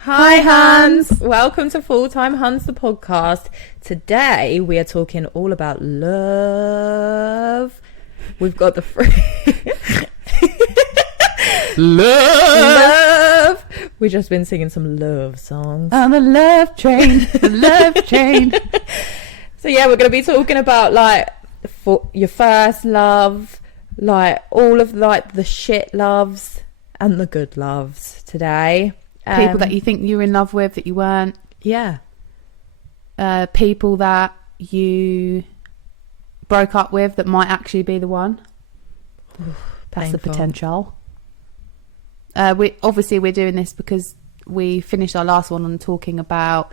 Hi Huns! Welcome to Full-Time Huns, the podcast. Today we are talking all about love. We've got the love. We've just been singing some love songs. On the love train, the love train. So yeah, we're going to be talking about like your first love, like all of like the shit loves and the good loves today. People that you think you were in love with that you weren't. Yeah. People that you broke up with that might actually be the one. That's the potential. We're doing this because we finished our last one on talking about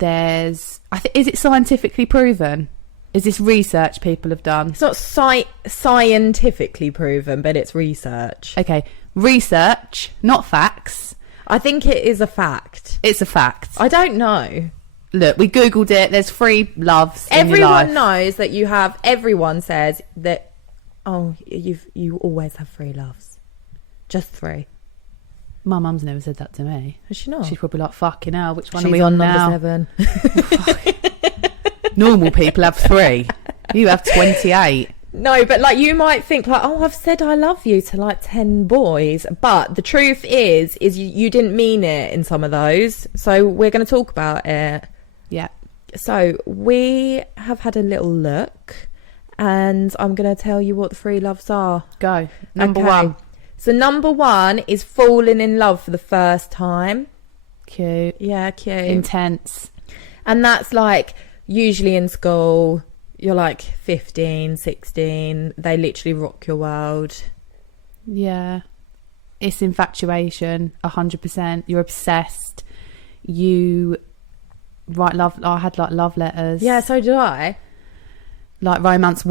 is it scientifically proven? Is this research people have done? It's not scientifically proven, but it's research. Okay, research, not facts. I think it is a fact. It's a fact. I don't know. Look, we googled it. There's 3 loves. Everyone knows that you have. Everyone says that. Oh, you always have 3 loves. Just 3. My mum's never said that to me. Has she not? She's probably like, fucking hell, which one She's are we on now? Number 7. Normal people have 3. You have 28. No, but like you might think like, oh, I've said I love you to like 10 boys, but the truth is you didn't mean it in some of those. So we're going to talk about it. Yeah. So we have had a little look, and I'm going to tell you what the 3 loves are. Go. Number 1. So number 1 is falling in love for the first time. Cute. Yeah, cute. Intense. And that's like usually in school. You're like 15, 16. They literally rock your world. Yeah. It's infatuation, 100%. You're obsessed. You write love. I had like love letters. Yeah, so did I. Like romance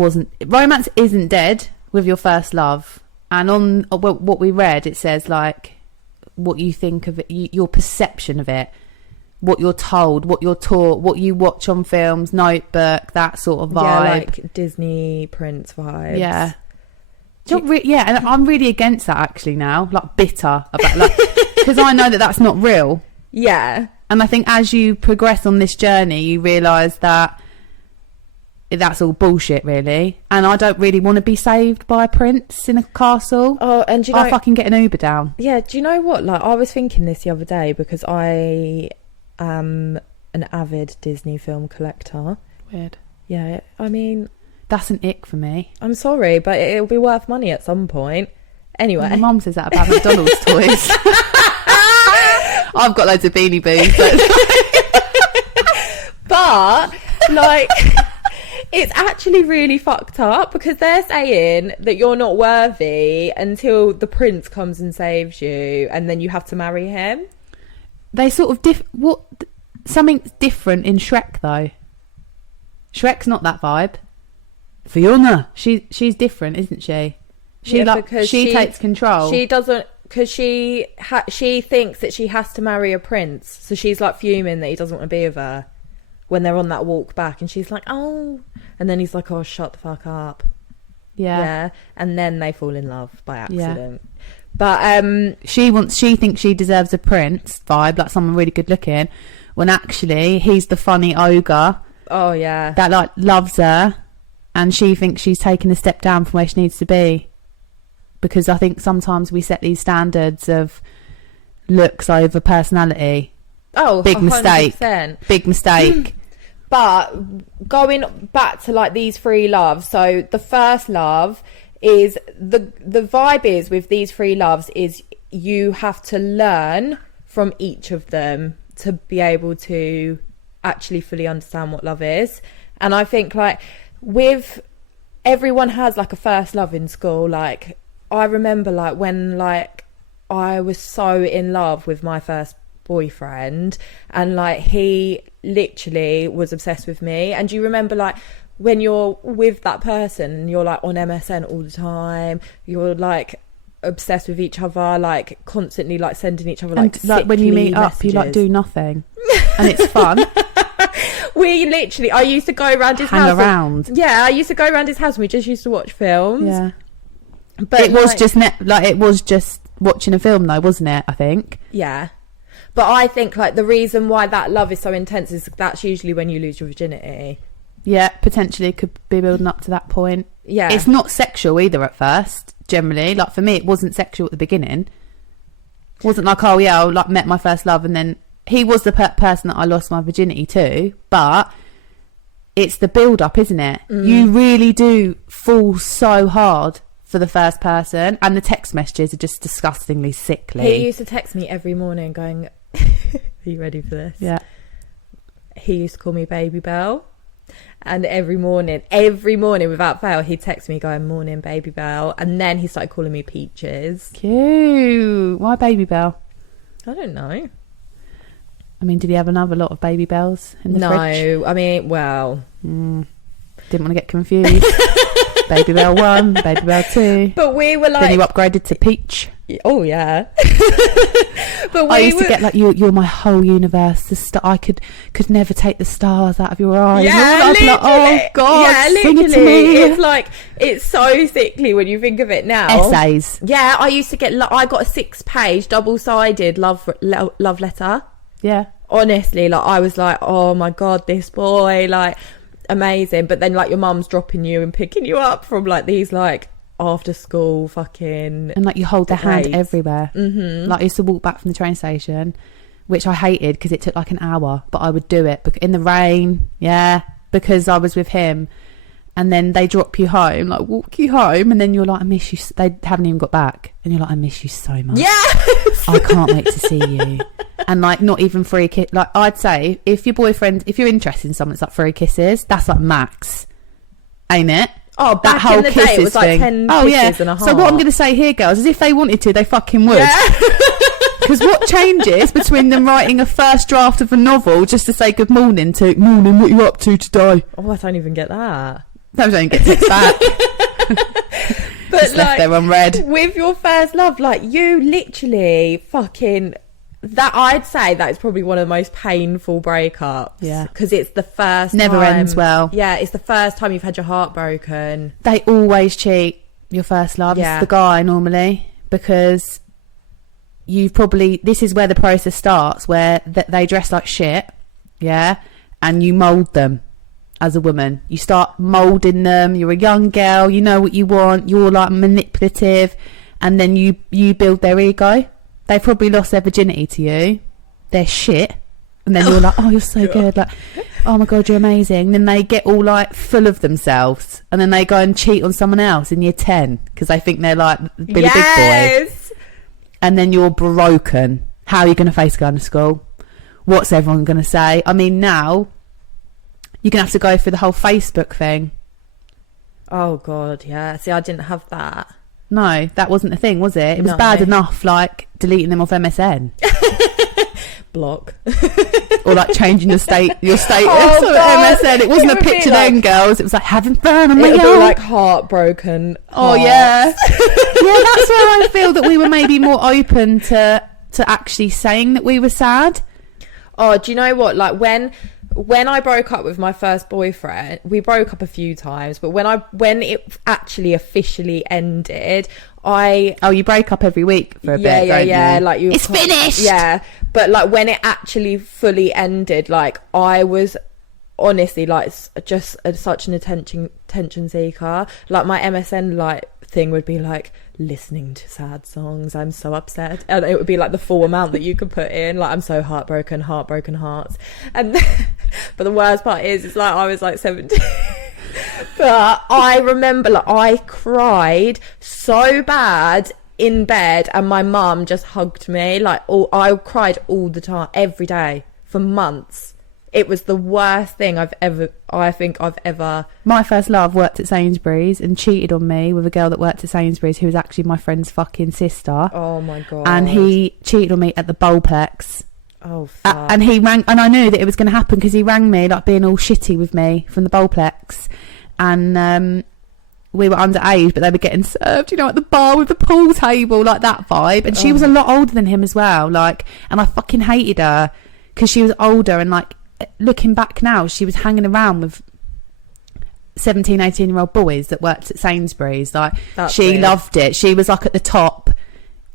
isn't dead with your first love. And on what we read, it says like what you think of it, your perception of it. What you're told, what you're taught, what you watch on films, Notebook, that sort of vibe. Yeah, like Disney Prince vibes. Yeah. Yeah, and I'm really against that actually now. Like bitter about like because I know that that's not real. Yeah. And I think as you progress on this journey, you realise that that's all bullshit, really. And I don't really want to be saved by a prince in a castle. Oh, and do you know, I'll fucking get an Uber down. Yeah, do you know what? Like, I was thinking this the other day because I am an avid Disney film collector. Weird. Yeah, I mean, that's an ick for me. I'm sorry, but it'll be worth money at some point. Anyway. My mum says that about McDonald's toys. I've got loads of Beanie Boos. But, like, it's actually really fucked up because they're saying that you're not worthy until the prince comes and saves you and then you have to marry him. They sort of something different in Shrek though. Shrek's not that vibe. Fiona, she's different, isn't she? She takes control. She doesn't, because she thinks that she has to marry a prince, so she's like fuming that he doesn't want to be with her when they're on that walk back, and she's like, oh, and then he's like, oh, shut the fuck up. Yeah, and then they fall in love by accident. Yeah. But she thinks she deserves a prince vibe, like someone really good looking, when actually he's the funny ogre. Oh yeah, that like loves her, and she thinks she's taken a step down from where she needs to be. Because I think sometimes we set these standards of looks over personality. Oh, big 100%. Mistake. Big mistake. But going back to like these 3 loves, so the first love is the vibe is with these 3 loves is you have to learn from each of them to be able to actually fully understand what love is. And I think like with everyone has like a first love in school. Like I remember like when like I was so in love with my first boyfriend and like he literally was obsessed with me. And do you remember like when you're with that person and you're like on MSN all the time, you're like obsessed with each other, like constantly like sending each other like, and, like when you meet up, you like do nothing and it's fun. We literally, I used to go around his house. I used to go around his house and we just used to watch films. Yeah. But it was just it was just watching a film though, wasn't it? I think. Yeah. But I think like the reason why that love is so intense is that's usually when you lose your virginity. Yeah, potentially could be building up to that point. Yeah. It's not sexual either at first, generally. Like for me, it wasn't sexual at the beginning. It wasn't like, oh yeah, I like met my first love and then he was the person that I lost my virginity to. But it's the build up, isn't it? You really do fall so hard for the first person, and the text messages are just disgustingly sickly. He used to text me every morning going, are you ready for this? Yeah. He used to call me Baby Bell. And every morning without fail, he'd text me going, morning, Baby Bell. And then he started calling me Peaches. Cute. Why Baby Bell? I don't know. I mean, did he have another lot of Baby Bells in the fridge? No, I mean, well. Didn't want to get confused. Baby Bell 1, Baby Bell 2. But we were like... Then you upgraded to Peach. Oh, yeah. But I used to get like, you're my whole universe. I could never take the stars out of your eyes. Yeah, literally. Like, oh, God, yeah, sing it to me. It's like, it's so sickly when you think of it now. Essays. Yeah, I used to get... I got a 6-page double-sided love letter. Yeah. Honestly, like, I was like, oh, my God, this boy, like... amazing. But then like your mum's dropping you and picking you up from like these like after school fucking, and like you hold their hand dates. everywhere. Like I used to walk back from the train station, which I hated because it took like an hour, but I would do it in the rain, because I was with him. And then they drop you home, like walk you home, and then you're like, I miss you. They haven't even got back, and you're like, I miss you so much. Yes, I can't wait to see you. And like, not even 3 kiss. Like I'd say, if you're interested in someone, it's like 3 kisses. That's like max, ain't it? Oh, back that whole in the day, it was like thing. 10 oh kisses yeah. and a half. So what I'm going to say here, girls, is if they wanted to, they fucking would. Yeah. Because what changes between them writing a first draft of a novel just to say good morning to morning, what you up to today? Oh, I don't even get that. Those don't get text back. But just left there unread. With your first love, like you literally fucking that. I'd say that is probably one of the most painful breakups. Yeah, because it's the first. Never time, ends well. Yeah, it's the first time you've had your heart broken. They always cheat. Your first love. Yeah. It's the guy normally, because you've probably, this is where the process starts, where they dress like shit, and you mould them. As a woman, you start moulding them. You're a young girl, you know what you want, you're like manipulative, and then you build their ego. They've probably lost their virginity to you, they're shit, and then you're like, oh, you're so good, like, oh my God, you're amazing. Then they get all like full of themselves, and then they go and cheat on someone else in year 10 because they think they're like been a big boy, and then you're broken. How are you going to face going to school? What's everyone going to say? I mean, now you're going to have to go through the whole Facebook thing. Oh, God, yeah. See, I didn't have that. No, that wasn't a thing, was it? It was No. bad enough, like, deleting them off MSN. Block. Or, like, changing your status Oh, on God. MSN. It wasn't It a would be picture like- then, girls. It was like, having fun on my It would be own. like heartbroken. Oh, yeah. Yeah, that's where I feel that we were maybe more open to actually saying that we were sad. Oh, do you know what? Like, when I broke up with my first boyfriend, we broke up a few times, but when it actually officially ended, you break up every week for a bit, don't you? like It's finished. Yeah, but like when it actually fully ended, like I was honestly like just such an attention seeker. Like my MSN like thing would be like listening to sad songs, I'm so upset, and it would be like the full amount that you could put in, like I'm so heartbroken hearts. And but the worst part is it's like I was like 17. But I remember like I cried so bad in bed, and my mum just hugged me like I cried all the time, every day for months. It was the worst thing I think I've ever. My first love worked at Sainsbury's and cheated on me with a girl that worked at Sainsbury's who was actually my friend's fucking sister. Oh my God. And he cheated on me at the Bowlplex. Oh fuck. And he rang, and I knew that it was going to happen because he rang me like being all shitty with me from the Bowlplex. And we were underage, but they were getting served, you know, at the bar with the pool table, like that vibe. And she was a lot older than him as well, like, and I fucking hated her because she was older. And like, looking back now, she was hanging around with 17, 18-year-old boys that worked at Sainsbury's. Like, That's she weird. loved it. She was like at the top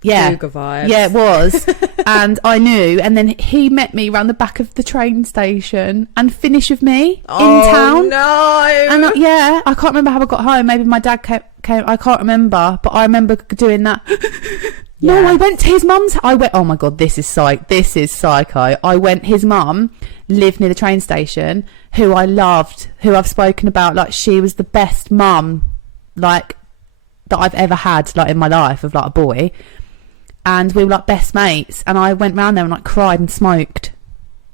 Yeah. Cougar vibes. Yeah, it was. And I knew. And then he met me around the back of the train station and finished with me in town. No. And I can't remember how I got home. Maybe my dad came. I can't remember, but I remember doing that. Yeah. No, I went to his mum's. Oh my god, this is psycho. I went. His mum lived near the train station. Who I loved. Who I've spoken about. Like, she was the best mum, like, that I've ever had, like, in my life, of like a boy. And we were like best mates. And I went round there and like cried and smoked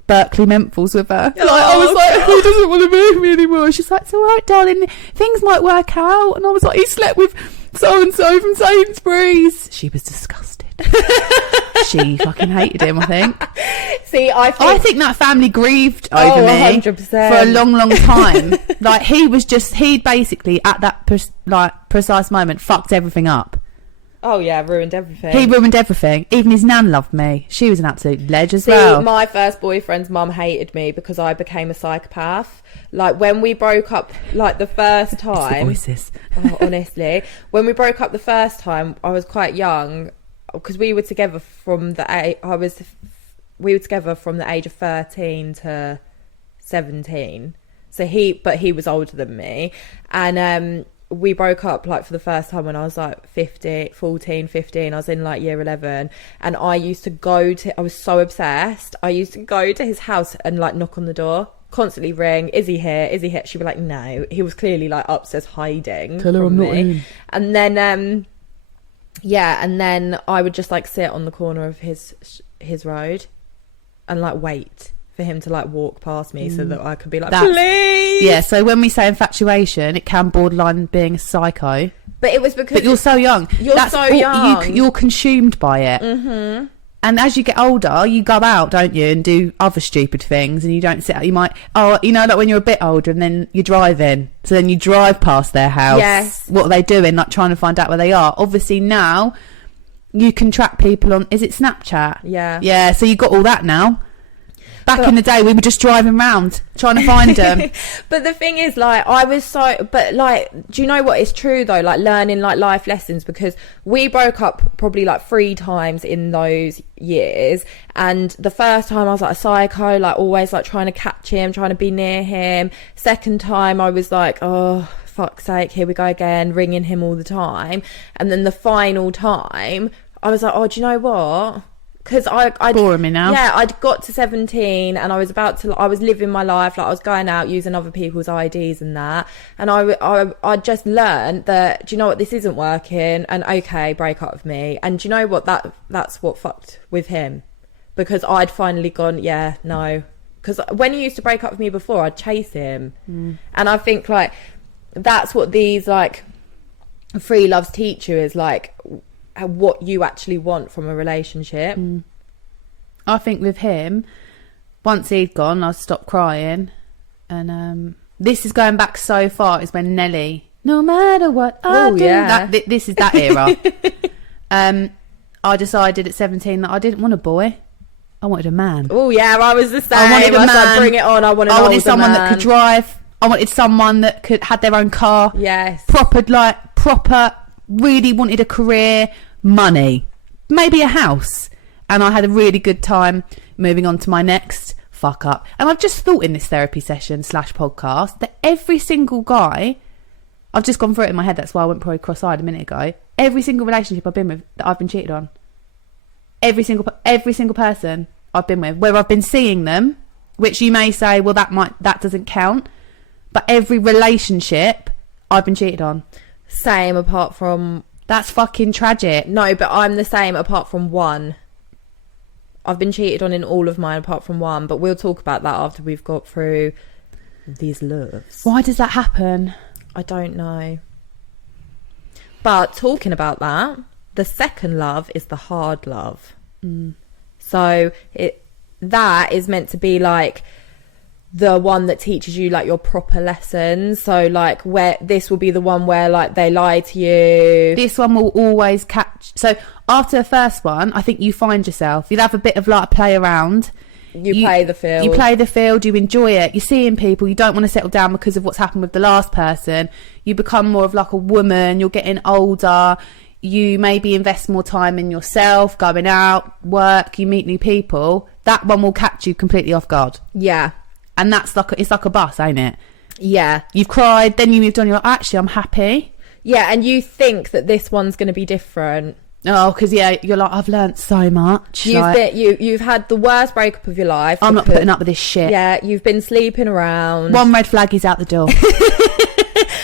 Berkeley menthols with her. Like, I was like, he doesn't want to be with me anymore. She's like, it's all right, darling. Things might work out. And I was like, he slept with so-and-so from Sainsbury's. She was disgusted. She fucking hated him, I think. See, I think that family grieved over me 100%. for a long, long time. Like, he basically, at that precise moment, fucked everything up. Oh yeah, ruined everything. He ruined everything. Even his nan loved me. She was an absolute ledge as well. My first boyfriend's mum hated me because I became a psychopath. Like, when we broke up, like, the first time. It's the voices. Oh, honestly, when we broke up the first time, I was quite young because we were together from the age of 13 to 17. So he was older than me, and we broke up, like, for the first time when I was like 14, 15. I was in like year 11, and I was so obsessed. I used to go to his house and like knock on the door, constantly ring, is he here? She'd be like, no. He was clearly like upstairs hiding. Tell her I'm not in. And then and then I would just like sit on the corner of his road and like wait for him to like walk past me so that I could be like, please. Yeah, so when we say infatuation, it can borderline being a psycho. But it was because... But you're so young. You're consumed by it. Mm-hmm. And as you get older, you go out, don't you, and do other stupid things, and you don't sit... You might... like when you're a bit older and then you're driving. So then you drive past their house. Yes. What are they doing? Like, trying to find out where they are. Obviously, now, you can track people on... Is it Snapchat? Yeah. Yeah, so you got all that now. Back in the day, we were just driving around trying to find them. But the thing is, like, do you know what? It's true though, like, learning like life lessons, because we broke up probably like 3 times in those years. And the first time I was like a psycho, like always like trying to catch him, trying to be near him. Second time I was like, oh, fuck's sake, here we go again, ringing him all the time. And then the final time I was like, oh, do you know what? Because I'd boring me now. Yeah, I'd got to 17 and I was living my life, like I was going out using other people's IDs and that, and I just learned that, do you know what, this isn't working, and okay, break up with me. And do you know what, that's what fucked with him, because I'd finally gone, yeah, no, because when he used to break up with me before, I'd chase him. And I think like that's what these like free loves teach you, is like what you actually want from a relationship. I think with him, once he'd gone, I stopped crying. And this is going back so far, is when Nelly, no matter what I do, this is that era. I decided at 17 that I didn't want a boy, I wanted a man. Oh yeah, I was the same. I wanted a man. Like, bring it on. I wanted someone man that could drive. I wanted someone that had their own car. Yes. Proper, really wanted a career, money, maybe a house. And I had a really good time moving on to my next fuck up. And I've just thought in this therapy session / podcast that every single guy, I've just gone through it in my head, that's why I went probably cross-eyed a minute ago, every single relationship I've been with that I've been cheated on. Every single person I've been with, where I've been seeing them, which you may say, well, that doesn't count. But every relationship I've been cheated on. Same, apart from... That's fucking tragic. No, but I'm the same apart from one. I've been cheated on in all of mine apart from one, but we'll talk about that after we've got through these loves. Why does that happen? I don't know. But talking about that, the second love is the hard love. So that is meant to be like the one that teaches you like your proper lessons. So like where this will be the one where like they lie to you. This one will always catch. So after the first one, I think you find yourself. You'd have a bit of like play around. You play the field. You play the field. You enjoy it. You're seeing people. You don't want to settle down because of what's happened with the last person. You become more of like a woman. You're getting older. you maybe invest more time in yourself, going out, work, you meet new people, that one will catch you completely off guard. Yeah. And that's like, it's like a bus, ain't it? Yeah. You've cried, then you moved on, you're like, actually, I'm happy. Yeah, and you think that this one's going to be different. Oh, because, yeah, you're like, I've learnt so much. You've had the worst breakup of your life. I'm not putting up with this shit. Yeah, you've been sleeping around. One red flag is out the door.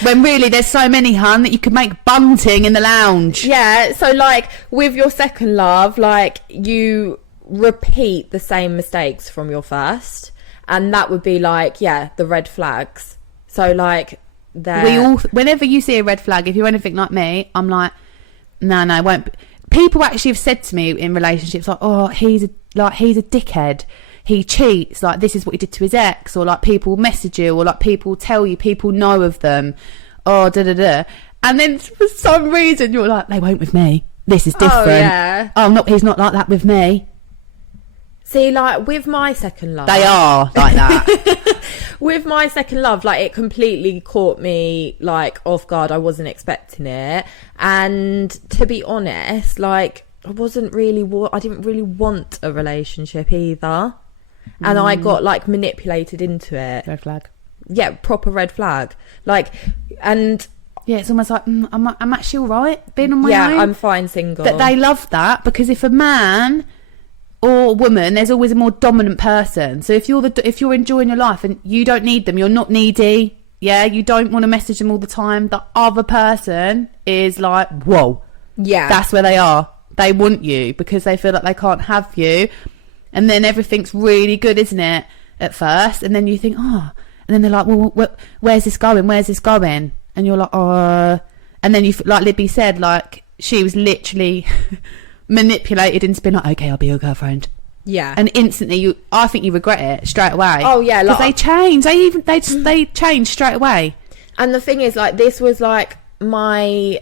When really there's so many, hun, that you could make bunting in the lounge. Yeah, so like with your second love, like you repeat the same mistakes from your first, and that would be like, yeah, the red flags. So like whenever you see a red flag, if you're anything like me, I'm like, no, it won't be. People actually have said to me in relationships like, oh, he's a dickhead, he cheats, like this is what he did to his ex, or like people message you, or like people tell you, people know of them, or and then for some reason you're like, they won't with me, this is different. He's not like that with me. See, like with my second love, they are like that. With my second love, like it completely caught me like off guard. I wasn't expecting it, and to be honest, like I didn't really want a relationship either, and I got like manipulated into it. Red flag. Yeah, proper red flag. Like, and yeah, it's almost like I'm actually all right being on my own. Yeah, I'm fine single. But they love that, because if a man or woman, there's always a more dominant person. So if you're enjoying your life and you don't need them, you're not needy, yeah, you don't want to message them all the time, the other person is like, whoa, yeah, that's where they are. They want you because they feel like they can't have you, and then everything's really good, isn't it, at first, and then you think, oh, and then they're like, well, where's this going, and you're like, oh, and then you, like Libby said, like she was literally manipulated into being like, okay, I'll be your girlfriend. Yeah. And instantly I think you regret it straight away. Oh yeah, because they change. They change straight away. And the thing is, like, this was like my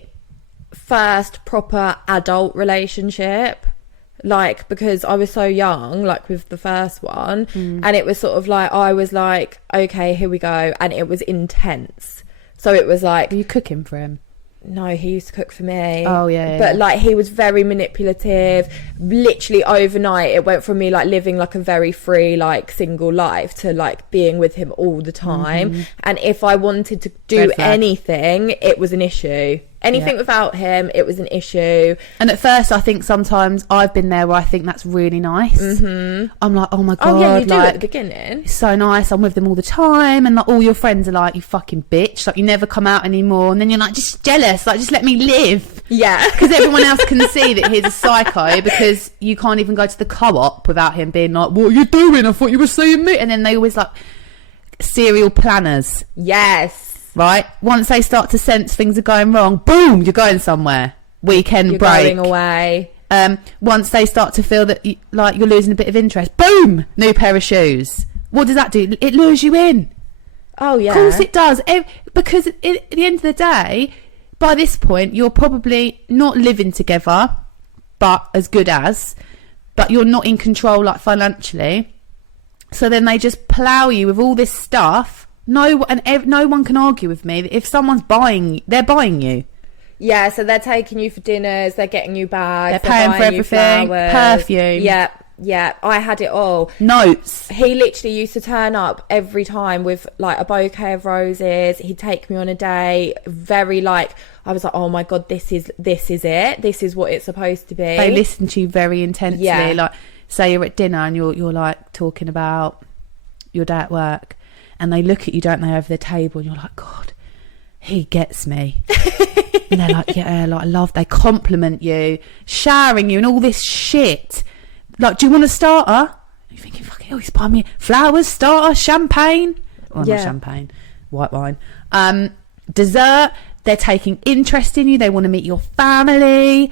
first proper adult relationship, like, because I was so young, like with the first one, and it was sort of like, I was like, okay, here we go, and it was intense. So it was like, were you cooking for him? No, he used to cook for me. Oh, yeah. But, like, he was very manipulative. Literally overnight, it went from me, like, living, like, a very free, like, single life to, like, being with him all the time. Mm-hmm. And if I wanted to do anything, it was an issue. Anything without him, it was an issue. And at first, I think sometimes I've been there where I think that's really nice. Mm-hmm. I'm like, oh my God. Oh, yeah, you do like, at the beginning. It's so nice. I'm with them all the time. And like all your friends are like, you fucking bitch. Like you never come out anymore. And then you're like, just jealous. Like, just let me live. Yeah. Because everyone else can see that he's a psycho, because you can't even go to the co-op without him being like, what are you doing? I thought you were seeing me. And then they always like serial planners. Yes. Right? Once they start to sense things are going wrong, boom, you're going somewhere. Weekend you're break. Going away. Once they start to feel that like you're losing a bit of interest, boom, new pair of shoes. What does that do? It lures you in. Oh, yeah. Of course it does. Because at the end of the day, by this point, you're probably not living together, but you're not in control, like financially. So then they just plough you with all this stuff. No one can argue with me that if someone's buying, they're buying you. Yeah, so they're taking you for dinners, they're getting you bags, they're paying for everything, perfume. Yeah, I had it all. Notes. He literally used to turn up every time with like a bouquet of roses. He'd take me on a date. Very like, I was like, oh my God, this is it. This is what it's supposed to be. They listen to you very intensely. Yeah. Like, say you're at dinner and you're like talking about your day at work. And they look at you, don't they, over the table, and you're like, God, he gets me. And they're like, yeah, like, I love, they compliment you, showering you and all this shit. Like, do you want a starter? And you're thinking, fucking hell, he's buying me flowers, starter, champagne. Well, not champagne, white wine. Dessert, they're taking interest in you, they want to meet your family.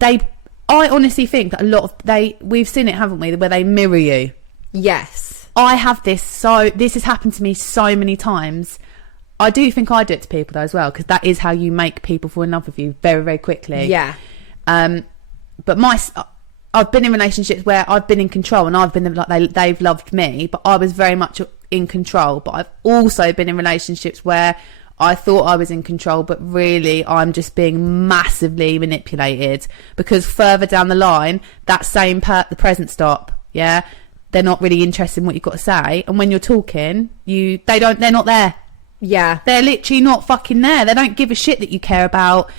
I honestly think that we've seen it, haven't we, where they mirror you. Yes. I have this, so this has happened to me so many times. I do think I do it to people though as well, because that is how you make people fall in love with you very, very quickly. Yeah. But I've been in relationships where I've been in control, and I've been like they've loved me, but I was very much in control. But I've also been in relationships where I thought I was in control, but really I'm just being massively manipulated, because further down the line, that same the present stop, yeah, they're not really interested in what you've got to say, and when you're talking, they're not there. Yeah, they're literally not fucking there. They don't give a shit that you care about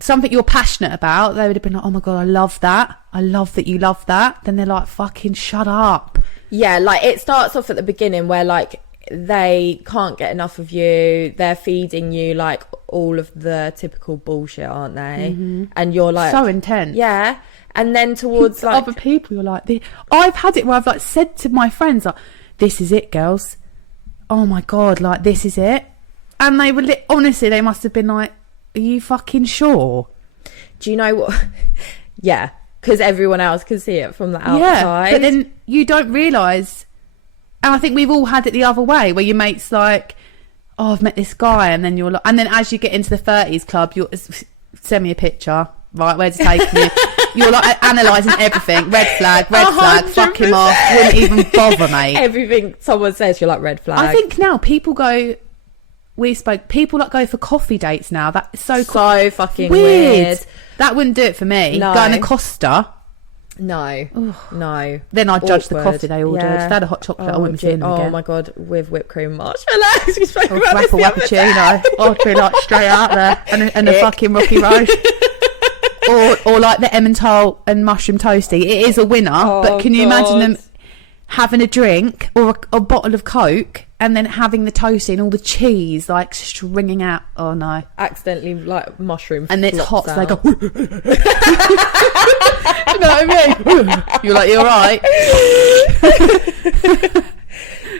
something you're passionate about. They would have been like, oh my god, I love that, I love that you love that. Then they're like, fucking shut up. Yeah, like it starts off at the beginning where like they can't get enough of you, they're feeding you like all of the typical bullshit, aren't they? Mm-hmm. And you're like, so intense. Yeah. And then towards like other people, you're like, I've had it where I've like said to my friends like, this is it, girls, oh my god, like this is it. And they were honestly, they must have been like, are you fucking sure? Do you know what? Yeah, because everyone else can see it from the outside. Yeah, but then you don't realise. And I think we've all had it the other way, where your mate's like, oh, I've met this guy, and then you're like, and then as you get into the 30s club, you're send me a picture, right? Where's it taking you? You're like analysing everything. Red flag, 100%. fuck him off. Wouldn't even bother, mate. Everything someone says, you're like, red flag. I think now people like go for coffee dates now. That's so fucking weird. That wouldn't do it for me. No. Going to Costa. No. No. Then I'd judge the Awkward. coffee they ordered. Yeah. If they had a hot chocolate, I wouldn't be seeing them again. Oh my god, with whipped cream and marshmallows. We spoke about this the other day. I'd be like straight out there. And a fucking Rocky Road. or like the Emmental and mushroom toasty. It is a winner, but can you imagine them having a drink or a bottle of Coke and then having the toasty and all the cheese like stringing out? Oh no. Accidentally like mushroom. And it's hot, so they go. You know what I mean? You're like, you're right.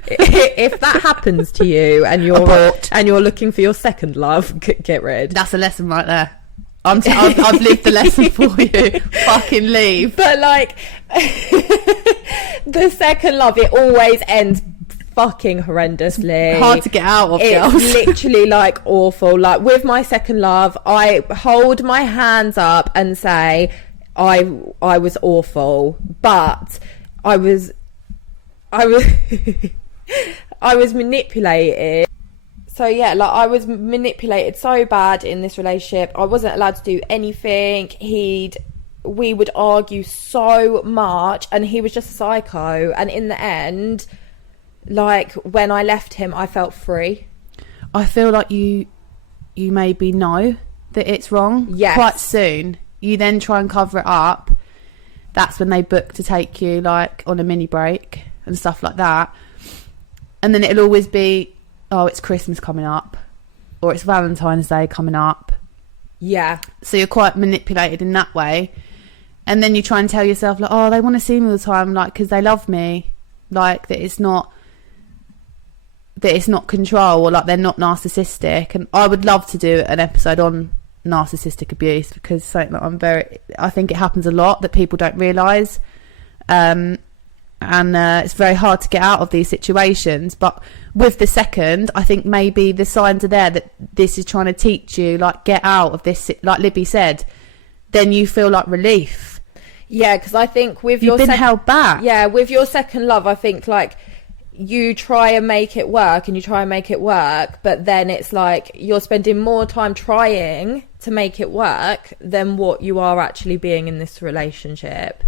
If that happens to you and you're looking for your second love, get rid. That's a lesson right there. I've lived the lesson for you. Fucking leave. But like the second love, it always ends fucking horrendously. Hard to get out of. It's literally like awful. Like with my second love, I hold my hands up and say I was awful, but I was I was manipulated. So yeah, like I was manipulated so bad in this relationship. I wasn't allowed to do anything. We would argue so much, and he was just a psycho. And in the end, like when I left him, I felt free. I feel like you maybe know that it's wrong. Yes. Quite soon. You then try and cover it up. That's when they book to take you like on a mini break and stuff like that. And then it'll always be, oh, it's Christmas coming up, or it's Valentine's Day coming up. Yeah. So you're quite manipulated in that way. And then you try and tell yourself, like, oh, they want to see me all the time, like, because they love me. Like, that it's not control, or like they're not narcissistic. And I would love to do an episode on narcissistic abuse, because something that I think it happens a lot that people don't realise. And it's very hard to get out of these situations. But with the second, I think maybe the signs are there that this is trying to teach you, like, get out of this, like Libby said. Then you feel like relief. Yeah, because I think with you've been held back. Yeah, with your second love, I think like you try and make it work, but then it's like you're spending more time trying to make it work than what you are actually being in this relationship.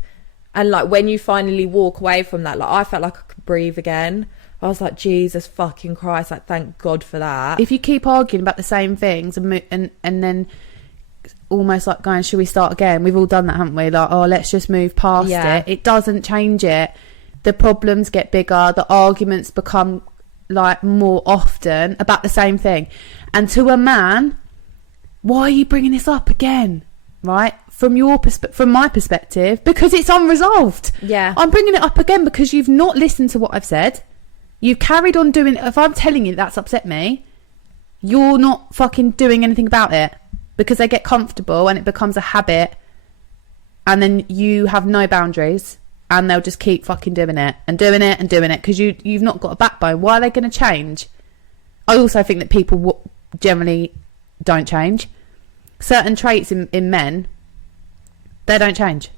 And like when you finally walk away from that, like I felt like I could breathe again. I was like, Jesus fucking Christ, like thank God for that. If you keep arguing about the same things and then almost like going, should we start again? We've all done that, haven't we? Like, oh, let's just move past it. It doesn't change it. The problems get bigger. The arguments become like more often about the same thing. And to a man, why are you bringing this up again? Right? From my perspective, because it's unresolved. Yeah. I'm bringing it up again because you've not listened to what I've said. You've carried on doing it. If I'm telling you that's upset me, you're not fucking doing anything about it, because they get comfortable and it becomes a habit, and then you have no boundaries, and they'll just keep fucking doing it because you've not got a backbone. Why are they going to change? I also think that people generally don't change. Certain traits in men, they don't change.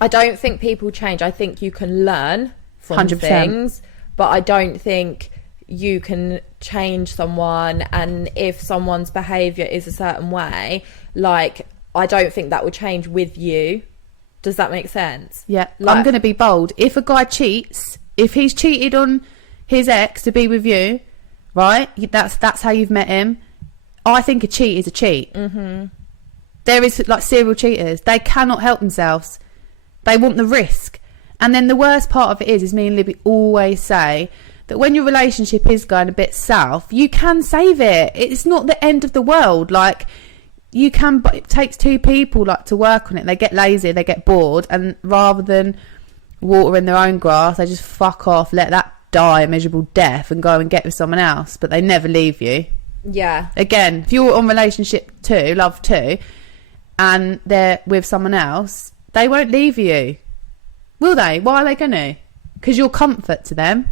I don't think people change. I think you can learn from 100%. things, but I don't think you can change someone, and if someone's behaviour is a certain way, like, I don't think that will change with you. Does that make sense? Yeah. Like, I'm going to be bold. If a guy cheats, if he's cheated on his ex to be with you, right, that's how you've met him, I think a cheat is a cheat. Mm-hmm. There is, like, serial cheaters. They cannot help themselves. They want the risk. And then the worst part of it is me and Libby always say that when your relationship is going a bit south, you can save it. It's not the end of the world. Like, you can, but it takes two people, like, to work on it. They get lazy, they get bored, and rather than water in their own grass, they just fuck off, let that die a miserable death and go and get with someone else. But they never leave you. Yeah. Again, if you're on relationship 2, love 2, and they're with someone else, they won't leave you. Will they? Why are they going to? Because you're comfort to them.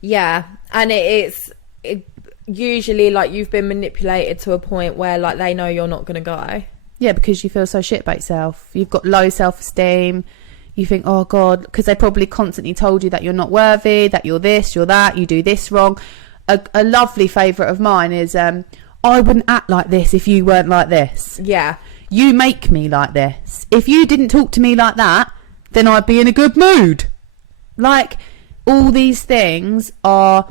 Yeah, and it's usually, like, you've been manipulated to a point where, like, they know you're not going to go. Yeah, because you feel so shit about yourself. You've got low self-esteem. You think, oh, God, because they probably constantly told you that you're not worthy, that you're this, you're that, you do this wrong. A lovely favourite of mine is, I wouldn't act like this if you weren't like this. Yeah. You make me like this. If you didn't talk to me like that, then I'd be in a good mood. Like, all these things are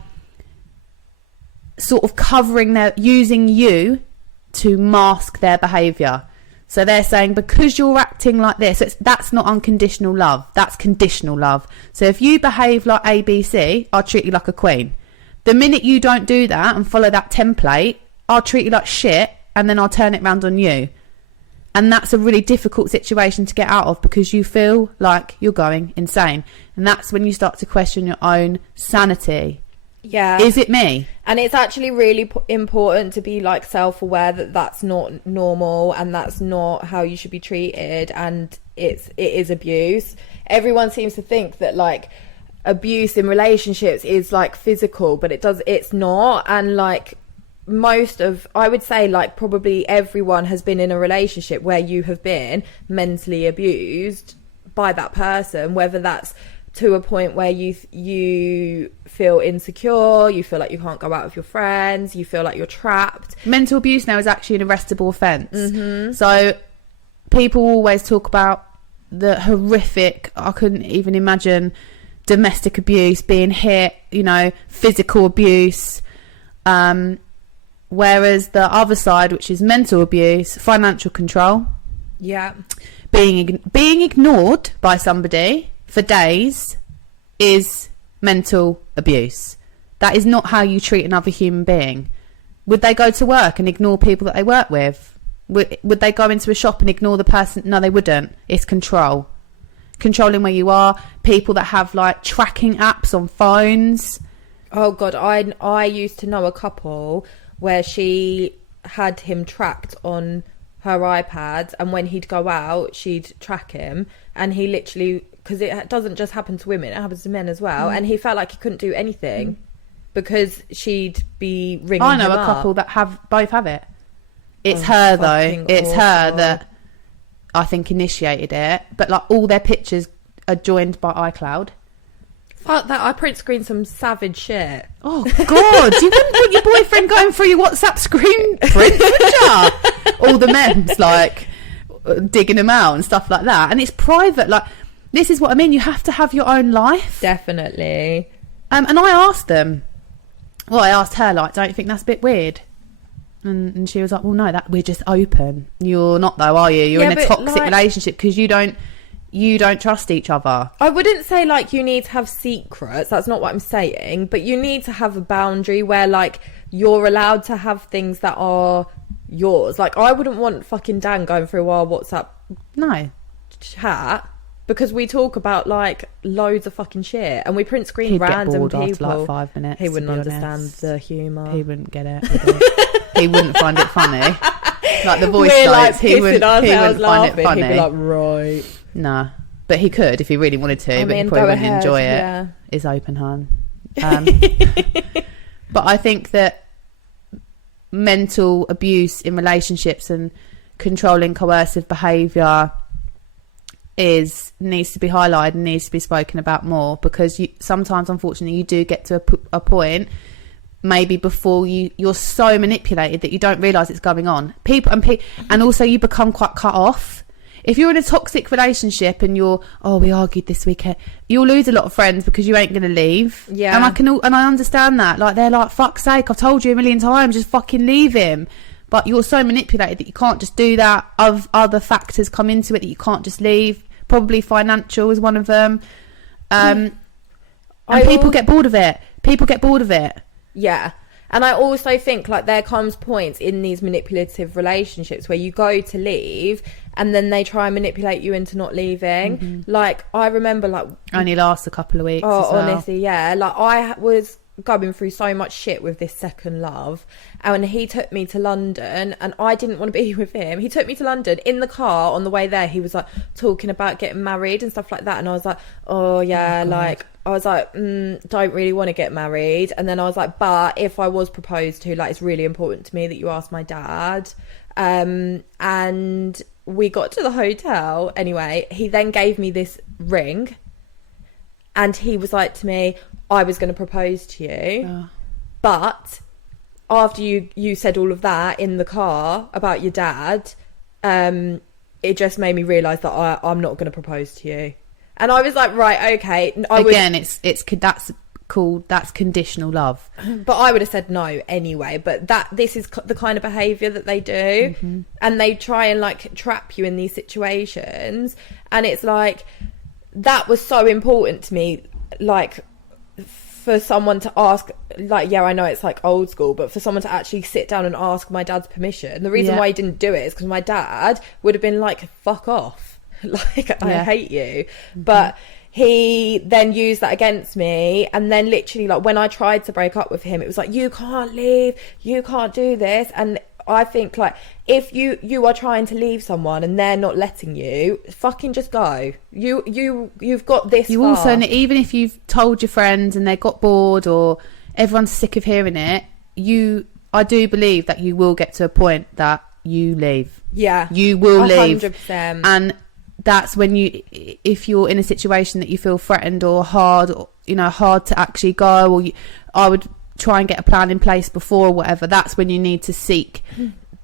sort of using you to mask their behaviour. So they're saying, because you're acting like this, that's not unconditional love, that's conditional love. So if you behave like ABC, I'll treat you like a queen. The minute you don't do that and follow that template, I'll treat you like shit, and then I'll turn it round on you. And that's a really difficult situation to get out of, because you feel like you're going insane. And that's when you start to question your own sanity. Yeah. Is it me? And it's actually really important to be, like, self-aware that that's not normal and that's not how you should be treated, and it is abuse. Everyone seems to think that, like, abuse in relationships is, like, physical, but it's not. And, like, I would say, like, probably everyone has been in a relationship where you have been mentally abused by that person, whether that's to a point where you feel insecure, you feel like you can't go out with your friends, you feel like you're trapped. Mental abuse now is actually an arrestable offence. Mm-hmm. So people always talk about the horrific, I couldn't even imagine, domestic abuse, being hit, physical abuse. Whereas the other side, which is mental abuse, financial control. Yeah. Being ignored by somebody for days is mental abuse. That is not how you treat another human being. Would they go to work and ignore people that they work with? Would they go into a shop and ignore the person? No, they wouldn't. It's control. Controlling where you are. People that have, like, tracking apps on phones. Oh, God. I used to know a couple where she had him tracked on her iPad, and when he'd go out, she'd track him, and he literally, because it doesn't just happen to women, it happens to men as well, and he felt like he couldn't do anything because she'd be ringing him up. I know a couple that both have it. It's her, though. It's her that I think initiated it, but, like, all their pictures are joined by iCloud. Fuck that, I print screen some savage shit. Oh, God, you wouldn't want your boyfriend going through your WhatsApp screen print, would you? All the memes, like, digging them out and stuff like that. And it's private. Like, this is what I mean. You have to have your own life. Definitely. And I asked them. Well, I asked her, like, don't you think that's a bit weird? And she was like, well, no, that we're just open. You're not, though, are you? You're in a toxic relationship because you don't trust each other. I wouldn't say, like, you need to have secrets. That's not what I'm saying. But you need to have a boundary where, like, you're allowed to have things that are yours. Like, I wouldn't want fucking Dan going through our WhatsApp chat, because we talk about, like, loads of fucking shit, and we print screen He'd random get bored people. After, like, 5 minutes. He wouldn't understand the humour. He wouldn't get it. He wouldn't find it funny. Like the voice We're, notes, like, he wouldn't find laughing. it funny. He'd be like, right. Nah, but he could if he really wanted to, but he probably wouldn't enjoy it. Yeah. It's open, hun. But I think that mental abuse in relationships and controlling coercive behaviour needs to be highlighted and needs to be spoken about more, because sometimes, unfortunately, you do get to a point maybe before you're so manipulated that you don't realise it's going on. And also you become quite cut off. If you're in a toxic relationship and we argued this weekend, you'll lose a lot of friends because you ain't going to leave. Yeah. And I understand that. Like, they're like, fuck's sake, I've told you a million times, just fucking leave him. But you're so manipulated that you can't just do that. Other factors come into it that you can't just leave. Probably financial is one of them. And people get bored of it. Yeah. And I also think, like, there comes points in these manipulative relationships where you go to leave and then they try and manipulate you into not leaving. Mm-hmm. Like, I remember, like... Only lasts a couple of weeks as well. Honestly, yeah. Like, I was going through so much shit with this second love, and he took me to London, and I didn't want to be with him. He took me to London. In the car on the way there, he was like talking about getting married and stuff like that, and I was like, oh yeah, like, I was like, don't really want to get married. And then I was like, but if I was proposed to, like, it's really important to me that you ask my dad. And we got to the hotel anyway. He then gave me this ring, and he was like to me, I was going to propose to you, but after you said all of that in the car about your dad, it just made me realise that I'm not going to propose to you. And I was like, right, okay. That's conditional love. But I would have said no anyway. But this is the kind of behaviour that they do, and they try and, like, trap you in these situations. And it's like, that was so important to me, like, for someone to ask, like, yeah, I know it's like old school, but for someone to actually sit down and ask my dad's permission. The reason why he didn't do it is because my dad would have been like, fuck off, like, I hate you. But he then used that against me, and then literally, like, when I tried to break up with him, it was like, you can't leave, you can't do this. And I think, like, if you are trying to leave someone and they're not letting you, fucking just go. You've got this you far. Also, even if you've told your friends and they got bored or everyone's sick of hearing it, I do believe that you will get to a point that you leave. Yeah, you will 100%. Leave, and that's when if you're in a situation that you feel threatened or hard to actually go, or I would try and get a plan in place before or whatever. That's when you need to seek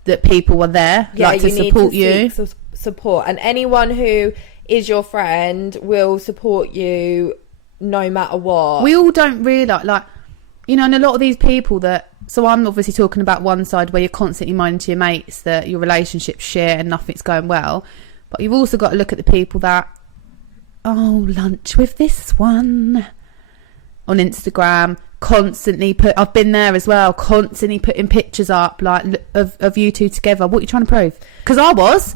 that people are there, to support you. Support, and anyone who is your friend will support you no matter what. We all don't realise, like, and a lot of these people so I'm obviously talking about one side where you're constantly minding to your mates that your relationship's shit and nothing's going well, but you've also got to look at the people that, lunch with this one on Instagram, constantly I've been there as well, constantly putting pictures up, like, of you two together. What are you trying to prove? Because I was.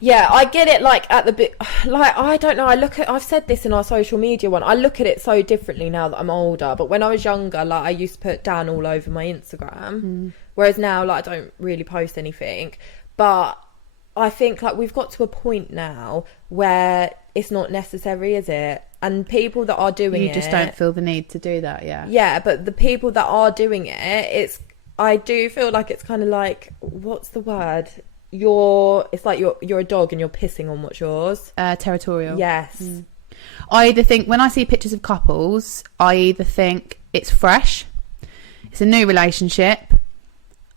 Yeah, I get it, like, at the bit, like, I don't know, I've said this in our social media one, I look at it so differently now that I'm older, but when I was younger, like, I used to put Dan all over my Instagram, whereas now, like, I don't really post anything. But I think, like, we've got to a point now where it's not necessary, is it? And people that are doing it... You just don't feel the need to do that, yeah. Yeah, but the people that are doing it, I do feel like it's kind of like, what's the word? It's like you're a dog and you're pissing on what's yours. Territorial. Yes. I either think, when I see pictures of couples, I either think it's fresh, it's a new relationship,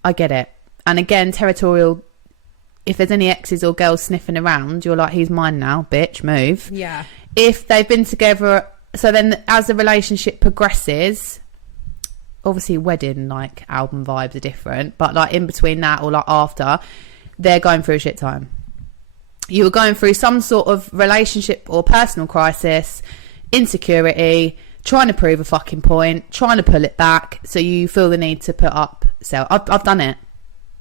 I get it. And again, territorial, if there's any exes or girls sniffing around, you're like, he's mine now, bitch, move. Yeah. If they've been together, so then as the relationship progresses, obviously wedding, like, album vibes are different, but, like, in between that or, like, after, they're going through a shit time. You were going through some sort of relationship or personal crisis, insecurity, trying to prove a fucking point, trying to pull it back, so you feel the need to put up. So I've done it.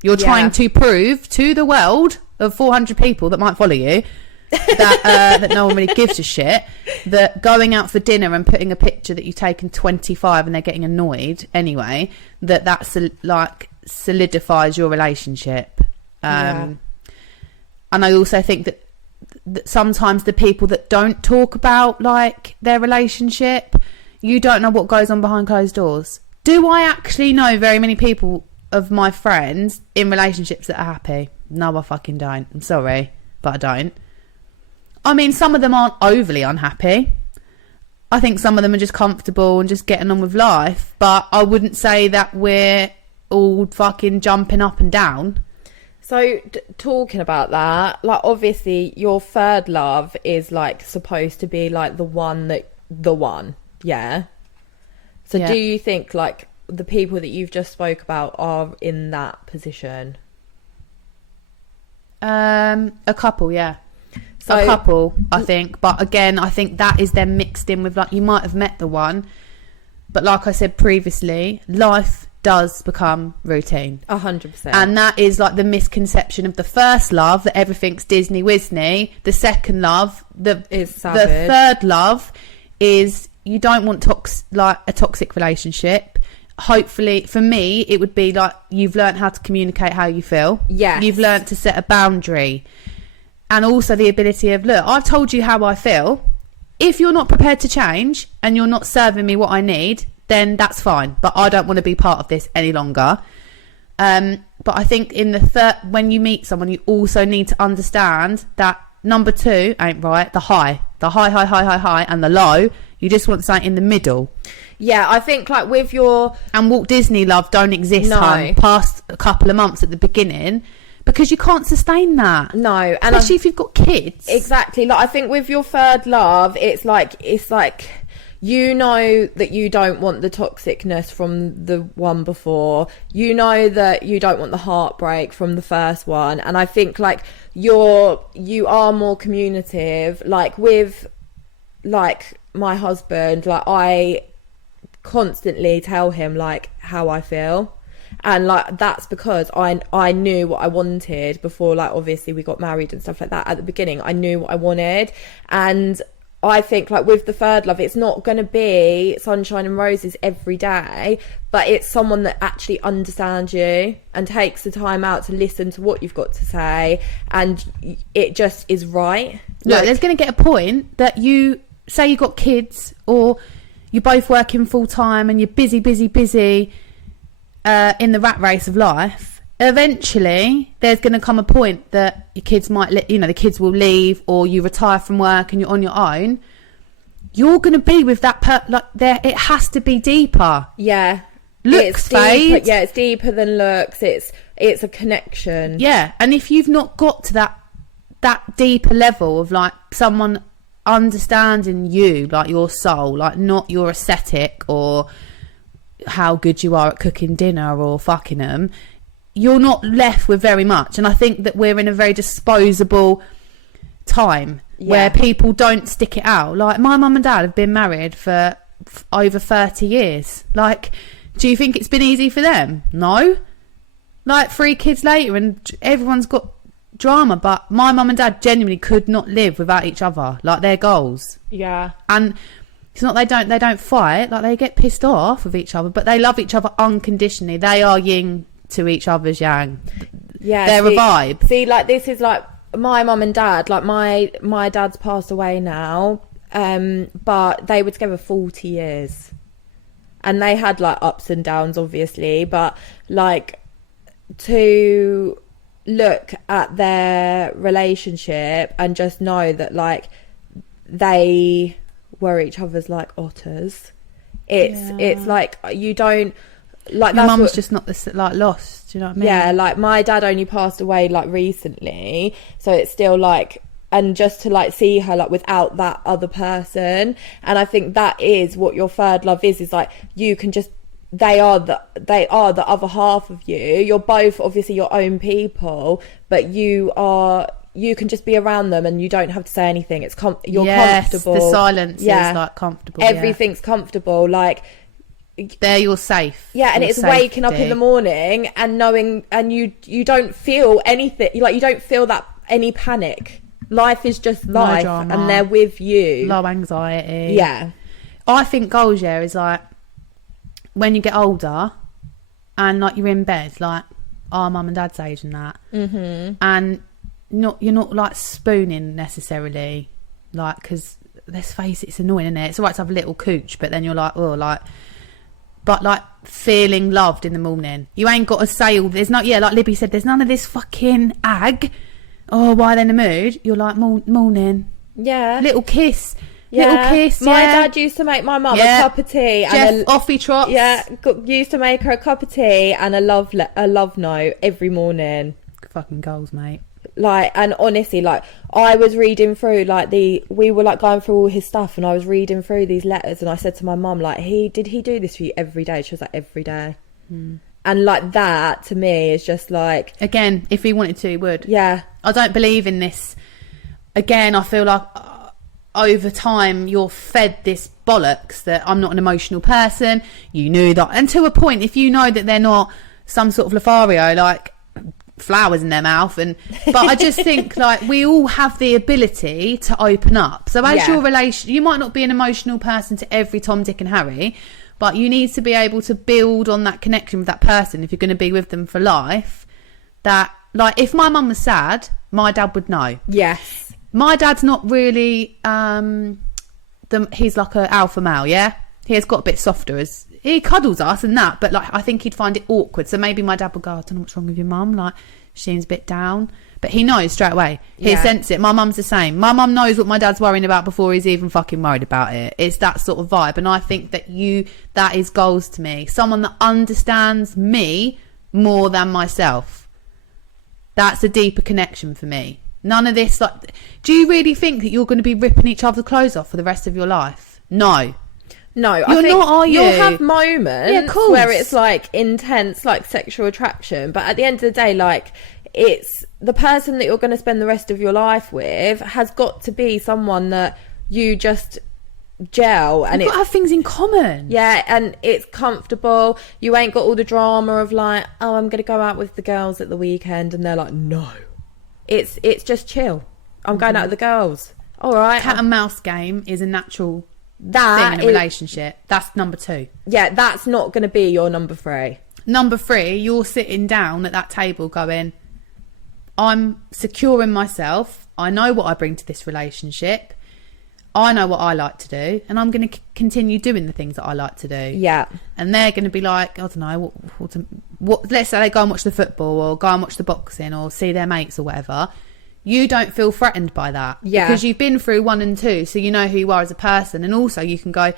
You're trying to prove to the world of 400 people that might follow you that no one really gives a shit, that going out for dinner and putting a picture that you've taken 25 and they're getting annoyed anyway, that's like solidifies your relationship. And I also think that sometimes the people that don't talk about, like, their relationship, you don't know what goes on behind closed doors. Do I actually know very many people of my friends in relationships that are happy? No, I fucking don't. I'm sorry, but I don't. I mean, some of them aren't overly unhappy. I think some of them are just comfortable and just getting on with life. But I wouldn't say that we're all fucking jumping up and down. So talking about that, like obviously your third love is like supposed to be like the one, yeah. So do you think like the people that you've just spoke about are in that position? A couple, yeah. So, a couple, I think. But again, I think that is then mixed in with like, you might have met the one, but like I said previously, life does become routine. 100%. And that is like the misconception of the first love, that everything's Disney Wisney. The second love, the third love is you don't want a toxic relationship. Hopefully, for me, it would be like you've learned how to communicate how you feel. Yeah. You've learned to set a boundary. And also the ability of, look, I've told you how I feel. If you're not prepared to change and you're not serving me what I need, then that's fine. But I don't want to be part of this any longer. But I think in the when you meet someone, you also need to understand that number 2 ain't right. The high, and the low. You just want something in the middle. Yeah, I think like with your... And Walt Disney love don't exist, hun, past a couple of months at the beginning. Because you can't sustain that. No. And especially if you've got kids. Exactly. Like I think with your third love, it's like you know that you don't want the toxicness from the one before. You know that you don't want the heartbreak from the first one. And I think like you are more communicative. Like with like my husband, like I constantly tell him like how I feel. And like that's because I knew what I wanted before, like obviously we got married and stuff like that. At the beginning I knew what I wanted, and I think like with the third love, it's not going to be sunshine and roses every day, but it's someone that actually understands you and takes the time out to listen to what you've got to say, and it just is right. Look, there's going to get a point that you say you got kids, or you're both working full time and you're busy in the rat race of life. Eventually there's going to come a point that your kids might the kids will leave, or you retire from work and you're on your own. You're going to be with that it has to be deeper. Yeah, looks fade. Yeah, it's deeper than looks. It's a connection. Yeah, and if you've not got to that deeper level of like someone understanding you, like your soul, like not your aesthetic or how good you are at cooking dinner or fucking them, you're not left with very much. And I think that we're in a very disposable time where people don't stick it out. Like my mum and dad have been married for over 30 years. Like, do you think it's been easy for them? No. Like 3 kids later and everyone's got drama, but my mum and dad genuinely could not live without each other. Like their goals. Yeah. And it's not they don't fight, like they get pissed off with each other, but they love each other unconditionally. They are yin to each other's yang. Yeah, they're a vibe. See, like this is like my mum and dad. Like my dad's passed away now, but they were together 40 years, and they had like ups and downs, obviously. But like to look at their relationship and just know that like they were each other's like otters. It's like you don't like. Your mum's just not this like lost. Do you know what I mean? Yeah, like my dad only passed away like recently, so it's still like, and just to like see her like without that other person, and I think that is what your third love is like you can just. They are the other half of you. You're both obviously your own people, but you can just be around them and you don't have to say anything. It's you're comfortable. The silence is like comfortable. Everything's comfortable. Like there, you're safe. Yeah, and it's safety. Waking up in the morning and knowing, and you don't feel anything. Like you don't feel that any panic. Life is just life, and they're with you. Low anxiety. Yeah, I think goals is like when you get older and like you're in bed, like our mum and dad's age and that, and you're not like spooning necessarily, like, because let's face it, it's annoying, isn't it? It's alright to have a little cooch, but then you're like, oh, like, but like feeling loved in the morning. You ain't got to say all. There's not, like Libby said, there's none of this fucking ag. Oh, why are they in the mood? You're like, morning. Yeah. Little kiss. Yeah. Little kiss, My yeah. dad used to make my mum Yeah. a cup of tea. Jeff, and off he trots. Yeah, used to make her a cup of tea and a love note every morning. Fucking goals, mate. Like, and honestly, like, I was reading through, like, we were, like, going through all his stuff, and I was reading through these letters, and I said to my mum, like, did he do this for you every day? She was like, every day. And, like, that, to me, is just, like... Again, if he wanted to, he would. Yeah. I don't believe in this. Again, I feel like over time, you're fed this bollocks that I'm not an emotional person. You knew that. And to a point, if you know that they're not some sort of Lothario, like... flowers in their mouth, but I just think like we all have the ability to open up. So as your relation, you might not be an emotional person to every Tom, Dick and Harry, but you need to be able to build on that connection with that person if you're going to be with them for life. That, like, if my mum was sad, my dad would know. Yes. My dad's not really he's like an alpha male. Yeah, he has got a bit softer as he cuddles us and that, but like I think he'd find it awkward. So maybe my dad would go, I don't know what's wrong with your mum, like she seems a bit down. But he knows straight away. He'll sense it. My mum's the same. My mum knows what my dad's worrying about before he's even fucking worried about it. It's that sort of vibe. And I think that that is goals to me. Someone that understands me more than myself. That's a deeper connection for me. None of this, like, do you really think that you're going to be ripping each other's clothes off for the rest of your life? No. No, you're not, are you? You'll have moments course, where it's like intense, like sexual attraction, but at the end of the day, like, it's the person that you're going to spend the rest of your life with has got to be someone that you just gel, and you've got to have things in common. Yeah, and it's comfortable. You ain't got all the drama of like, oh, I'm going to go out with the girls at the weekend, and they're like, no, it's just chill. I'm going out with the girls. All right, cat and mouse game is a natural that thing in a relationship. That's number 2. Yeah, that's not going to be your number 3. Number 3, you're sitting down at that table going, I'm secure in myself. I know what I bring to this relationship. I know what I like to do, and I'm going to continue doing the things that I like to do. Yeah. And they're going to be like, I don't know, what let's say they go and watch the football or go and watch the boxing or see their mates or whatever. You don't feel threatened by that. Yeah. Because you've been through 1 and 2, so you know who you are as a person. And also you can go,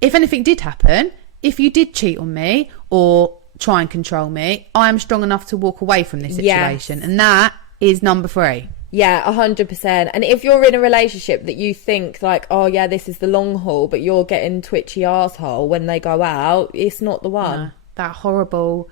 if anything did happen, if you did cheat on me or try and control me, I am strong enough to walk away from this situation. Yes. And that is number 3. Yeah, 100%. And if you're in a relationship that you think like, oh yeah, this is the long haul, but you're getting twitchy arsehole when they go out, it's not the one. No, that horrible,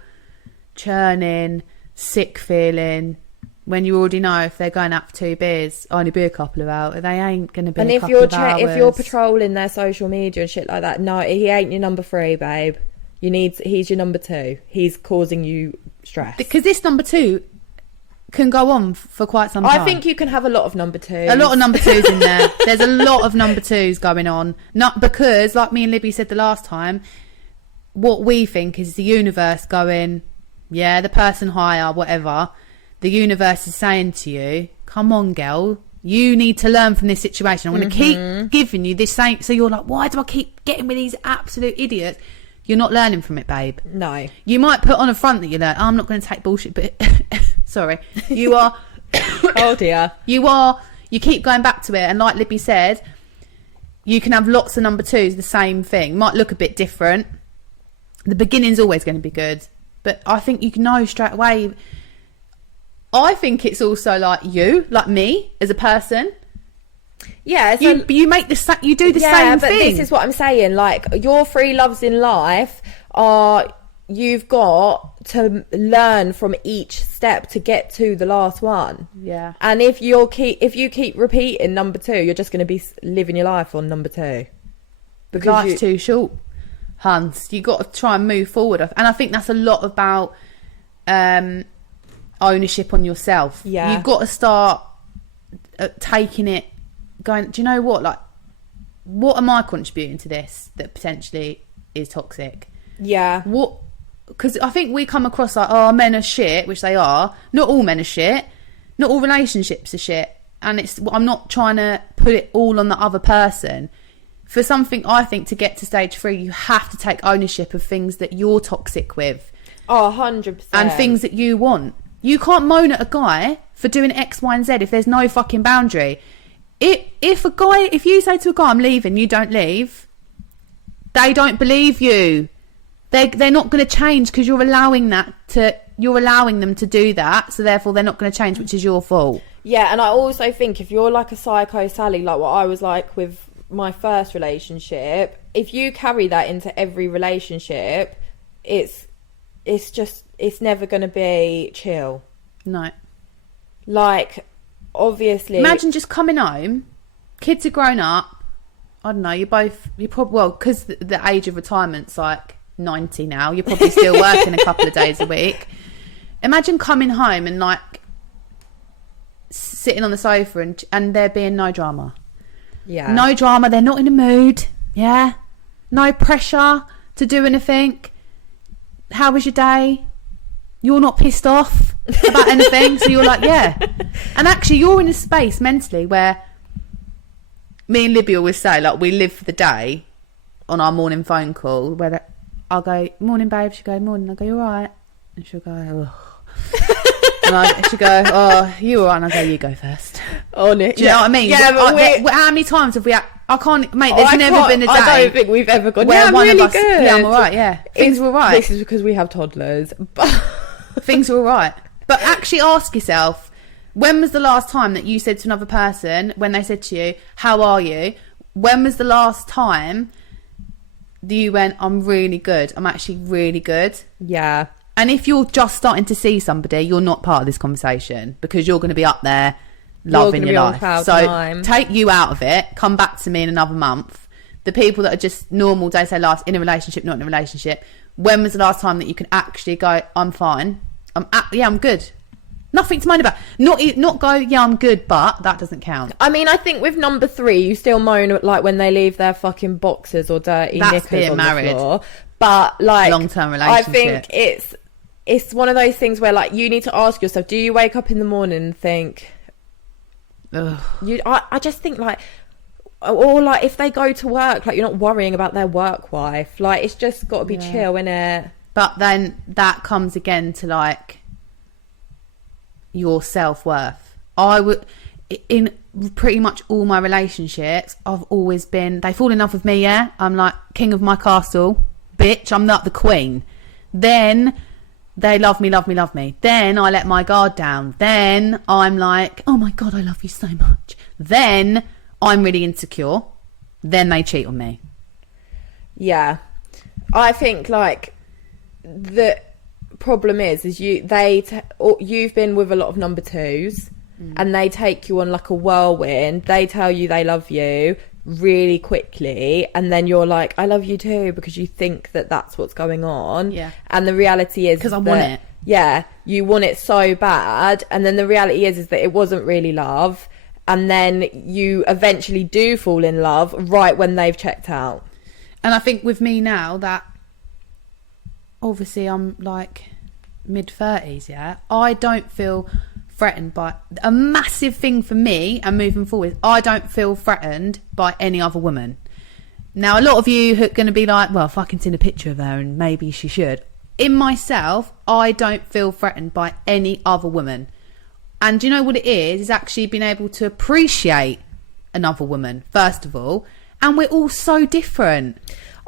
churning, sick feeling when you already know if they're going out for 2 beers, only be a couple of hours. They ain't going to be. And if you're patrolling their social media and shit like that, no, he ain't your number 3, babe. He's your number 2. He's causing you stress because this number 2 can go on for quite some time. I think you can have a lot of number 2s. A lot of number 2s in there. There's a lot of number 2s going on. Not because, like me and Libby said the last time, what we think is the universe going, yeah, the person higher, whatever. The universe is saying to you, come on, girl, you need to learn from this situation. I'm going to keep giving you this same. So you're like, why do I keep getting with these absolute idiots? You're not learning from it, babe. No. You might put on a front that you learn. I'm not going to take bullshit, but sorry. You are. Oh dear. You keep going back to it. And like Libby said, you can have lots of number 2s, the same thing. Might look a bit different. The beginning's always going to be good. But I think you can know straight away. I think it's also like me as a person. Yeah, so you make you do the same thing. This is what I'm saying. Like, your 3 loves in life are, you've got to learn from each step to get to the last one. Yeah. And if you keep repeating number 2, you're just going to be living your life on number 2. Because life's too short, Huns. You got to try and move forward, and I think that's a lot about ownership on yourself. Yeah. You've got to start taking it. Going, do you know what? Like, what am I contributing to this that potentially is toxic? Yeah. What? Because I think we come across like, oh, men are shit, which they are. Not all men are shit. Not all relationships are shit. And I'm not trying to put it all on the other person. For something, I think, to get to stage 3, you have to take ownership of things that you're toxic with. Oh, 100%. And things that you want. You can't moan at a guy for doing X, Y, and Z if there's no fucking boundary. If you say to a guy, I'm leaving, you don't leave, they don't believe you. They're not going to change because you're allowing them to do that. So therefore they're not going to change, which is your fault. Yeah, and I also think if you're like a psycho Sally, like what I was like with my first relationship, if you carry that into every relationship, it's never going to be chill. No. Like, obviously, imagine just coming home, kids are grown up, I don't know, you're probably, well, because the age of retirement's like 90 now, you're probably still working a couple of days a week. Imagine coming home and like sitting on the sofa and there being no drama. Yeah. No drama, they're not in a mood. Yeah. No pressure to do anything. How was your day? You're not pissed off about anything. So you're like, yeah. And actually you're in a space mentally where me and Libby always say, like, we live for the day on our morning phone call where I'll go, morning babe, she'll go, morning, I'll go, you alright? And she'll go, oh. She'll go, oh, you alright? And I'll go, you go first. Oh, Nick. Do you know what I mean? Yeah, but how many times have we I can't, mate, there's never been a day. I don't think we've ever gone, where I'm one really of us, good. yeah, I'm alright, yeah. Things are alright. This is because we have toddlers. But things are alright. But actually ask yourself, when was the last time that you said to another person, when they said to you, how are you? When was the last time that you went, I'm really good, I'm actually really good? Yeah. And if you're just starting to see somebody, you're not part of this conversation because you're going to be up there loving your life. So take you out of it, come back to me in another month. The people that are just normal day-to-day lives in a relationship, not in a relationship, when was the last time that you can actually go, I'm fine, I'm good, nothing to moan about, not go, yeah, I'm good, but that doesn't count. I mean, I think with number 3, you still moan like when they leave their fucking boxers or dirty knickers being on married. The floor. But like long-term relationship, I think it's one of those things where like you need to ask yourself, do you wake up in the morning and think, ugh. I just think like, or like if they go to work, like you're not worrying about their work wife, like it's just got to be chill, innit? But then that comes again to like your self-worth. I would, in pretty much all my relationships, I've always been, they fall in love with me, yeah, I'm like king of my castle, bitch, I'm not the queen. Then they love me. Then I let my guard down. Then I'm like, oh my God, I love you so much. Then I'm really insecure. Then they cheat on me. Yeah. I think like the problem is you've been with a lot of number 2s and they take you on like a whirlwind. They tell you they love you really quickly and then you're like, I love you too, because you think that that's what's going on. Yeah. And the reality is because I want it. Yeah, you want it so bad, and then the reality is that it wasn't really love, and then you eventually do fall in love right when they've checked out. And I think with me now that obviously I'm like mid-30s, yeah, I don't feel threatened by a massive thing for me and moving forward. I don't feel threatened by any other woman. Now, a lot of you are going to be like, well, if I can send a picture of her and maybe she should. In myself, I don't feel threatened by any other woman. And do you know what it is actually being able to appreciate another woman, first of all. And we're all so different.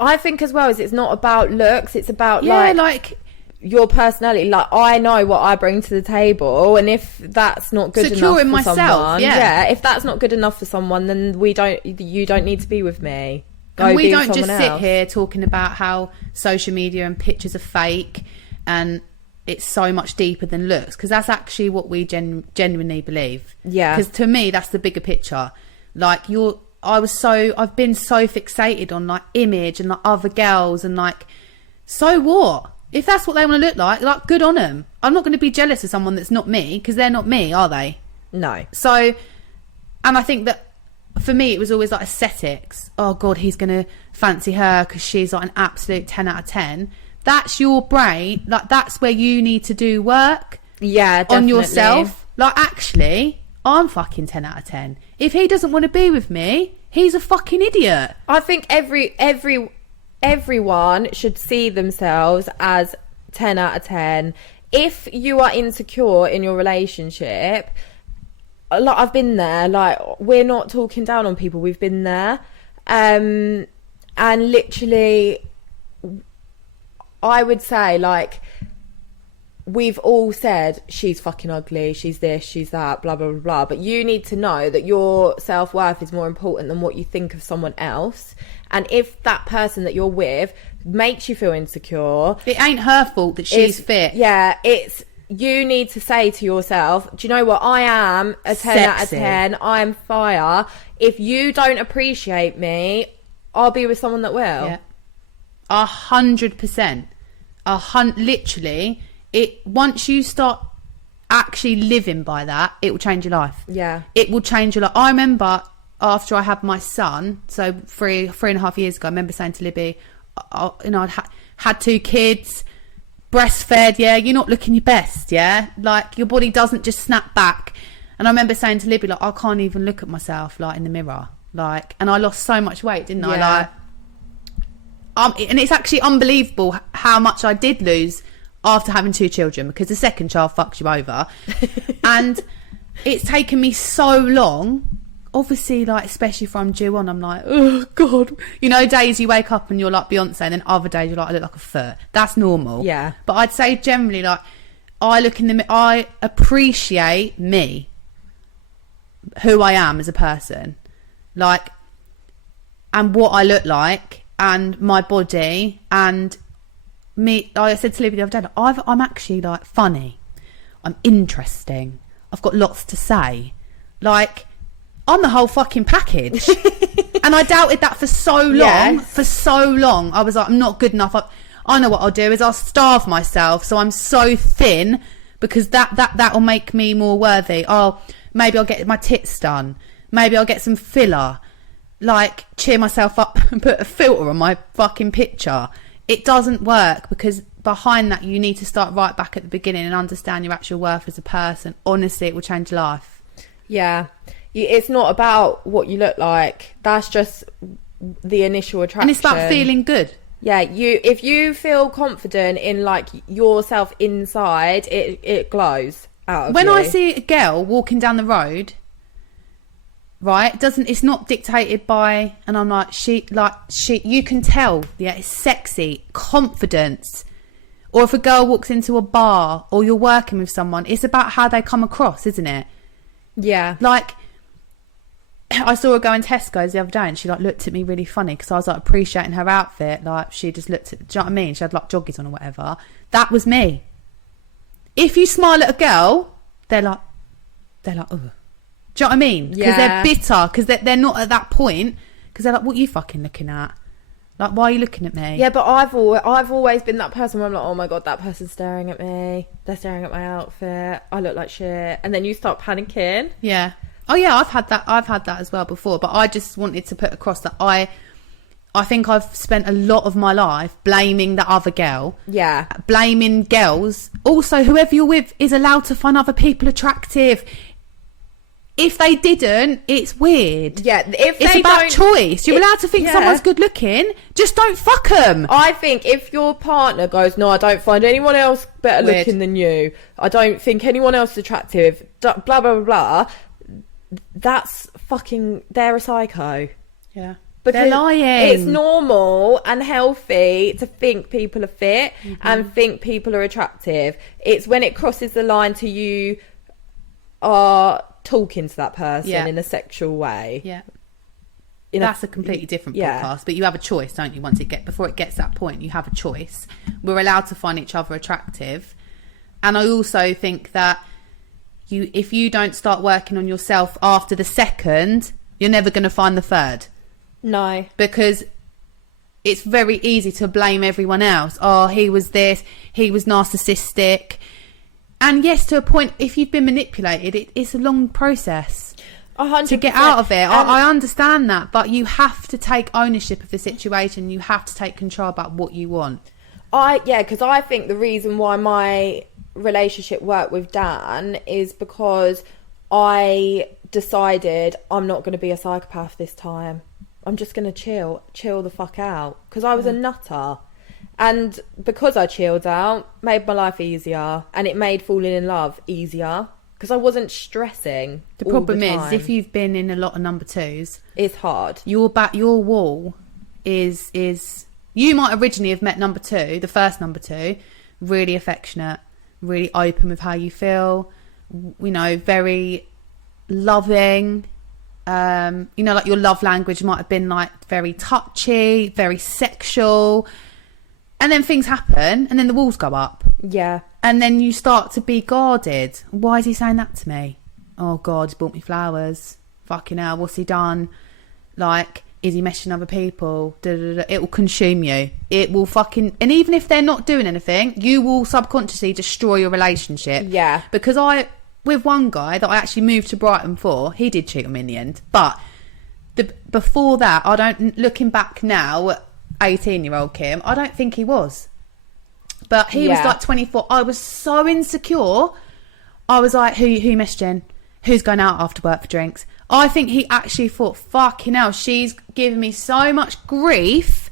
I think as well is it's not about looks, it's about like your personality. Like I know what I bring to the table, and if that's not good enough for myself, someone, if that's not good enough for someone, then you don't need to be with me. And we don't just sit here talking about how social media and pictures are fake and it's so much deeper than looks, because that's actually what we genuinely believe. Yeah. Because to me, that's the bigger picture. Like I've been so fixated on like image and like other girls and like, so what? If that's what they want to look like good on them. I'm not going to be jealous of someone that's not me, because they're not me, are they? No. So, and I think that for me, it was always like aesthetics. Oh God, he's going to fancy her because she's like an absolute 10 out of 10. That's your brain. Like that's where you need to do work. Yeah, definitely. On yourself. Like actually, I'm fucking 10 out of 10. If he doesn't want to be with me, he's a fucking idiot. I think everyone should see themselves as 10 out of 10. If you are insecure in your relationship, like, I've been there. Like, we're not talking down on people. We've been there. And literally, I would say, like, we've all said, she's fucking ugly, she's this, she's that, blah, blah, blah, blah. But you need to know that your self-worth is more important than what you think of someone else. And if that person that you're with makes you feel insecure... It ain't her fault that she's fit. Yeah, it's... You need to say to yourself, do you know what? I am a 10 out of 10. I am fire. If you don't appreciate me, I'll be with someone that will. Yeah. 100%. Literally, once you start actually living by that, it will change your life. Yeah. It will change your life. I remember after I had my son, so three and a half years ago, I remember saying to Libby, I'd had 2 kids, breastfed, yeah, you're not looking your best, yeah, like your body doesn't just snap back. And I remember saying to Libby, like, I can't even look at myself like in the mirror, like, and I lost so much weight, didn't I? Like, and it's actually unbelievable how much I did lose after having 2 children, because the second child fucks you over. And it's taken me so long, obviously, like, especially if I'm due on, I'm like, oh god, you know, days you wake up and you're like Beyonce, and then other days you're like, I look like a foot. That's normal. Yeah. But I'd say generally, like, I appreciate me, who I am as a person, like, and what I look like, and my body, and me. Like I said to Libby the other day, I'm actually, like, funny, I'm interesting, I've got lots to say, like, I'm the whole fucking package. And I doubted that for so long. Yes. For so long. I was like, I'm not good enough. I know what I'll do is I'll starve myself so I'm so thin, because that will make me more worthy. Maybe I'll get my tits done. Maybe I'll get some filler. Like, cheer myself up and put a filter on my fucking picture. It doesn't work, because behind that you need to start right back at the beginning and understand your actual worth as a person. Honestly, it will change your life. Yeah. It's not about what you look like. That's just the initial attraction. And it's about feeling good. Yeah, if you feel confident in, like, yourself inside, it glows out of when you. I see a girl walking down the road, right, it's not dictated by, and I'm like, she, you can tell, yeah, it's sexy, confidence. Or if a girl walks into a bar, or you're working with someone, it's about how they come across, isn't it? Yeah. Like, I saw her go in Tesco's the other day, and she, like, looked at me really funny, because I was, like, appreciating her outfit. Like, she just looked at, do you know what I mean? She had, like, joggies on or whatever. That was me. If you smile at a girl, they're like, ugh. Do you know what I mean? Because they're bitter, because they're not at that point, because they're like, what are you fucking looking at? Like, why are you looking at me? Yeah, but I've always been that person where I'm like, oh my god, that person's staring at me. They're staring at my outfit. I look like shit. And then you start panicking. Yeah. Oh yeah, I've had that as well before, but I just wanted to put across that I think I've spent a lot of my life blaming the other girl. Yeah. Blaming girls. Also, whoever you're with is allowed to find other people attractive. If they didn't, it's weird. Yeah, it's about choice. You're allowed to think someone's good looking. Just don't fuck them. I think if your partner goes, no, I don't find anyone else better looking than you, I don't think anyone else is attractive, blah, blah, blah, blah, that's fucking, they're a psycho. Yeah. Because they're lying. It's normal and healthy to think people are fit and think people are attractive. It's when it crosses the line to you are talking to that person in a sexual way. Yeah. That's a completely different podcast, but you have a choice, don't you? Before it gets to that point, you have a choice. We're allowed to find each other attractive. And I also think that if you don't start working on yourself after the second, you're never going to find the third. No. Because it's very easy to blame everyone else. Oh, he was this, he was narcissistic. And yes, to a point, if you've been manipulated, it's a long process 100%. To get out of it. I understand that, but you have to take ownership of the situation. You have to take control about what you want. Because I think the reason why my relationship worked with Dan is because I decided I'm not going to be a psychopath this time. I'm just going to chill the fuck out, because I was a nutter. And because I chilled out, made my life easier, and it made falling in love easier. because I wasn't stressing. The all problem the is, time. if you've been in a lot of number twos, It's hard. your wall is you might originally have met number two, the first number two, really affectionate, really open with how you feel, you know, very loving. You know, like your love language might have been like very touchy, very sexual, and then things happen, and then the walls go up. Yeah. And then you start to be guarded. Why is he saying that to me? Oh God, he's bought me flowers. Fucking hell, what's he done? Like, is he messaging other people? Da, da, da. It will consume you. It will fucking... And even if they're not doing anything, you will subconsciously destroy your relationship. Yeah. Because with one guy that I actually moved to Brighton for, he did cheat on me in the end. But before that, looking back now, 18-year-old Kim, I don't think he was. But he was like 24. I was so insecure. I was like, who messaging? Who's going out after work for drinks? I think he actually thought, fucking hell, she's giving me so much grief,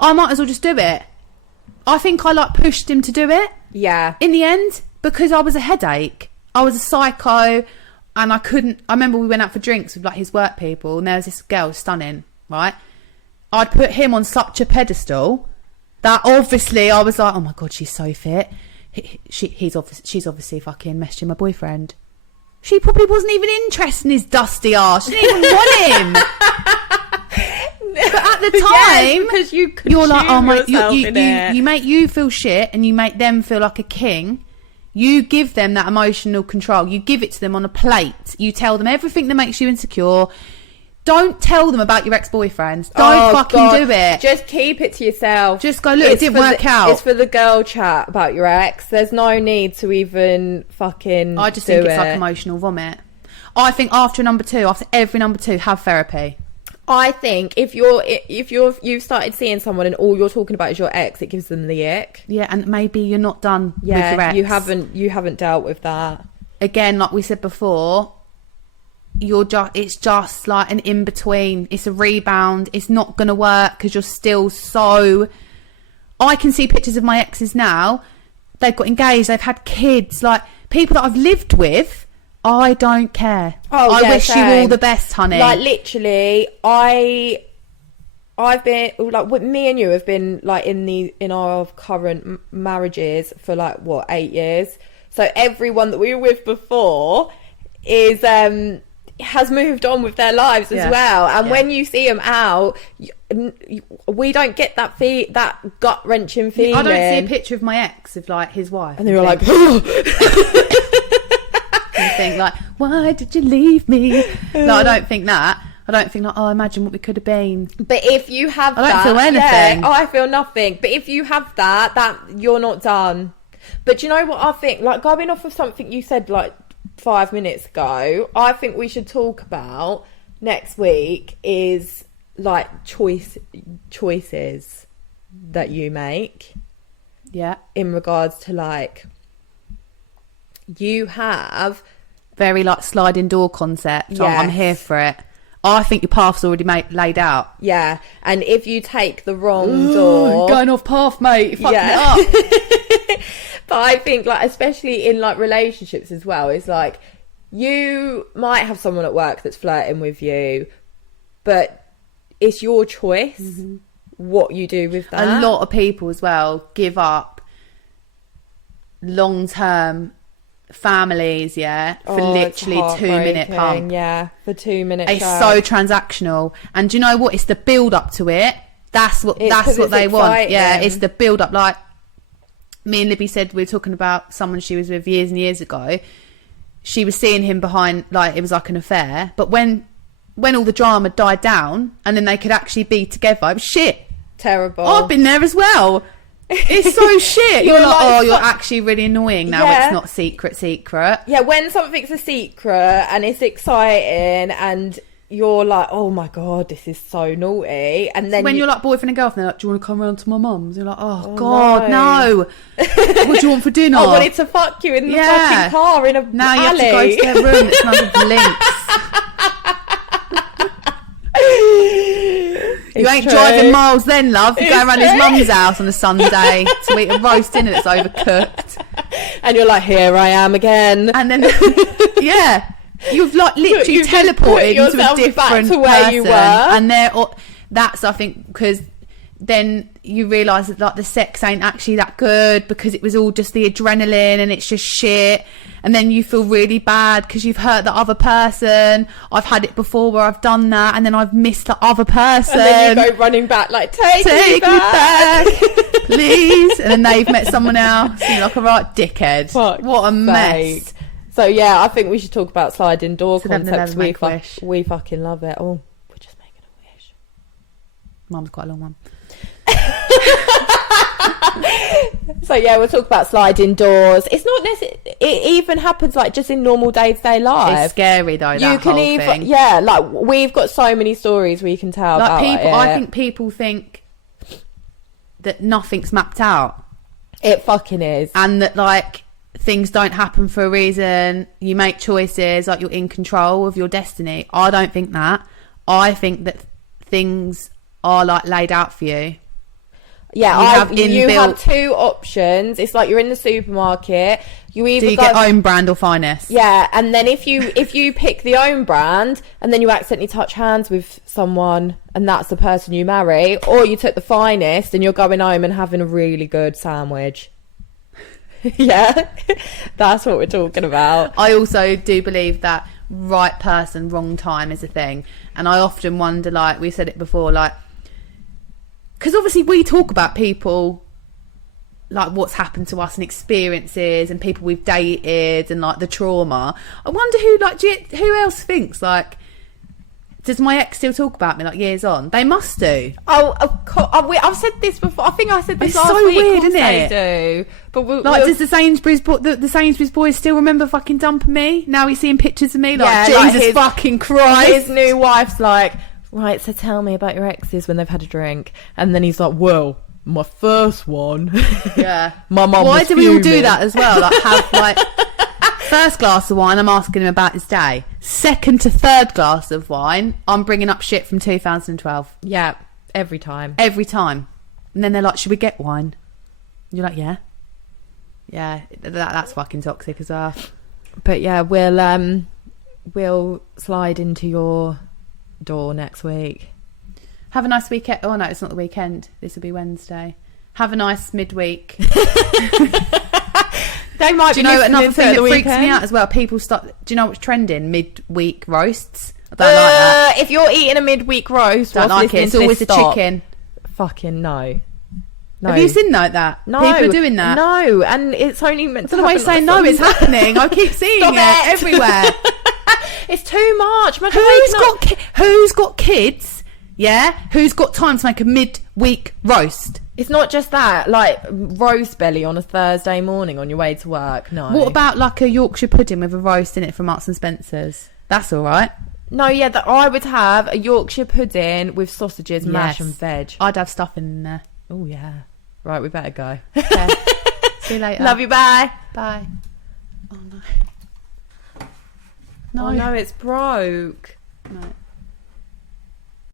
I might as well just do it. I think I like pushed him to do it. Yeah. In the end, because I was a headache. I was a psycho, and I remember we went out for drinks with like his work people, and there was this girl, stunning, right? I'd put him on such a pedestal that obviously I was like, oh my God, she's so fit. She's obviously fucking messaging my boyfriend. She probably wasn't even interested in his dusty arse. She didn't even want him. But at the time, because you're like, oh my, you you make you feel shit, and you make them feel like a king. You give them that emotional control. You give it to them on a plate. You tell them everything that makes you insecure. Don't tell them about your ex-boyfriends. Don't fucking do it. Just keep it to yourself. Just go, look, it didn't work out. It's for the girl chat about your ex. There's no need to even fucking I just think it's like emotional vomit. I think after every number two, have therapy. I think if you've started seeing someone and all you're talking about is your ex, it gives them the ick. Yeah, and maybe you're not done with your ex. you haven't dealt with that. Again, like we said before, it's just like an in-between. It's a rebound. It's not going to work because you're still so... I can see pictures of my exes now. They've got engaged. They've had kids. Like, people that I've lived with, I don't care. I wish you all the best, honey. Like, literally, I've been... Like, me and you have been, like, in our current marriages for, like, 8 years? So everyone that we were with before is... has moved on with their lives as well, and when you see them out, we don't get that gut wrenching feeling. I don't see a picture of my ex of like his wife, and they were like, and think like, why did you leave me? No, I don't think that. I don't think like, oh, imagine what we could have been. But if you have I don't feel anything. I feel nothing. But if you have that you're not done. But do you know what I think? Like, going off of something you said like 5 minutes ago, I think we should talk about next week is like choices that you make. Yeah. In regards to like, you have very like sliding door concept. Yes. I'm here for it. I think your path's already laid out. Yeah. And if you take the wrong door, going off path, mate, you fucked me up. But I think, like, especially in like relationships as well, it's like you might have someone at work that's flirting with you, but it's your choice what you do with that. A lot of people as well give up long-term families, for literally 2-minute pump. Yeah, for 2 minutes. It's so transactional, and do you know what? It's the build up to it. That's what they want. Yeah, it's the build up. Like me and Libby said, we were talking about someone she was with years and years ago. She was seeing him behind, like it was like an affair. But when all the drama died down, and then they could actually be together, it was shit. Terrible. I've been there as well. It's so shit. You're like, you're actually really annoying now. It's not secret. Yeah, when something's a secret and it's exciting and you're like, oh my God, this is so naughty. And then when you're like boyfriend and girlfriend, they're like, do you want to come round to my mum's? You're like, oh God, no. What do you want for dinner? I wanted to fuck you in the fucking car in a now alley. You have to go to their room that smells of links. You ain't driving miles then, love. You're going around his mum's house on a Sunday to eat a roast dinner that's overcooked. And you're like, here I am again. And then, yeah, you've like literally You've just put teleported into a yourself different back to where person. you were. And that's, I think, because then you realise that like the sex ain't actually that good because it was all just the adrenaline and it's just shit. And then you feel really bad because you've hurt the other person. I've had it before where I've done that and then I've missed the other person. And then you go running back like, take me back. Please. And then they've met someone else and you're like a right dickhead. What a mess. So yeah, I think we should talk about sliding door So then concepts. they'll make a wish. We fucking love it. Oh, we're just making a wish. Mum's quite a long one. So yeah, we'll talk about sliding doors. It's not necessarily, it even happens like just in normal day-to-day life. It's scary though, that you can whole even thing. yeah, like we've got so many stories we can tell Like about people, it. I think people think that nothing's mapped out. It fucking is. And that like things don't happen for a reason. You make choices, like you're in control of your destiny. I don't think that. I think that things are like laid out for you. Yeah, you have two options. It's like you're in the supermarket. You either get own brand or finest. Yeah, and then if you pick the own brand and then you accidentally touch hands with someone and that's the person you marry, or you took the finest and you're going home and having a really good sandwich. Yeah, that's what we're talking about. I also do believe that right person, wrong time is a thing. And I often wonder, like we said it before, like, because obviously we talk about people, like what's happened to us and experiences and people we've dated and like the trauma. I wonder who else thinks, like, does my ex still talk about me like years on? They must do. Oh, of course. I've said this before. I think I said this It's last so week. weird, Of course isn't they it? do. But does the Sainsbury's the Sainsbury's boys still remember fucking dumping me? Now he's seeing pictures of me like, yeah, Jesus fucking Christ. His new wife's like, right, so tell me about your exes when they've had a drink. And then he's like, well, my first one. Yeah. My mum Why was do we all do fuming. that as well? Like have like first glass of wine, I'm asking him about his day. Second to third glass of wine, I'm bringing up shit from 2012. Yeah, every time. Every time. And then they're like, should we get wine? You're like, yeah. Yeah, that's fucking toxic as well. But yeah, we'll slide into your door next week. Have a nice weekend. Oh no, it's not the weekend. This will be Wednesday. Have a nice midweek. They might do be you know another listening thing to that the freaks weekend. me out as well? People start. Do you know what's trending? Midweek roasts. I don't like that. If you're eating a midweek roast, Don't like it. It's always a chicken. Fucking no. No. Have you seen that? No. People are doing that. No, and it's only meant to I don't always say no, it's happening. I keep seeing Stop it everywhere. It's too much. Who's got kids? Yeah, who's got time to make a midweek roast? It's not just that, like roast belly on a Thursday morning on your way to work. No. What about like a Yorkshire pudding with a roast in it from Marks and Spencer's? That's all right. No, yeah, that I would have a Yorkshire pudding with sausages, mash and veg. I'd have stuffing in there. Oh yeah. Right, we better go. Okay. See you later. Love you. Bye. Bye. Oh no. No, it's broke. No.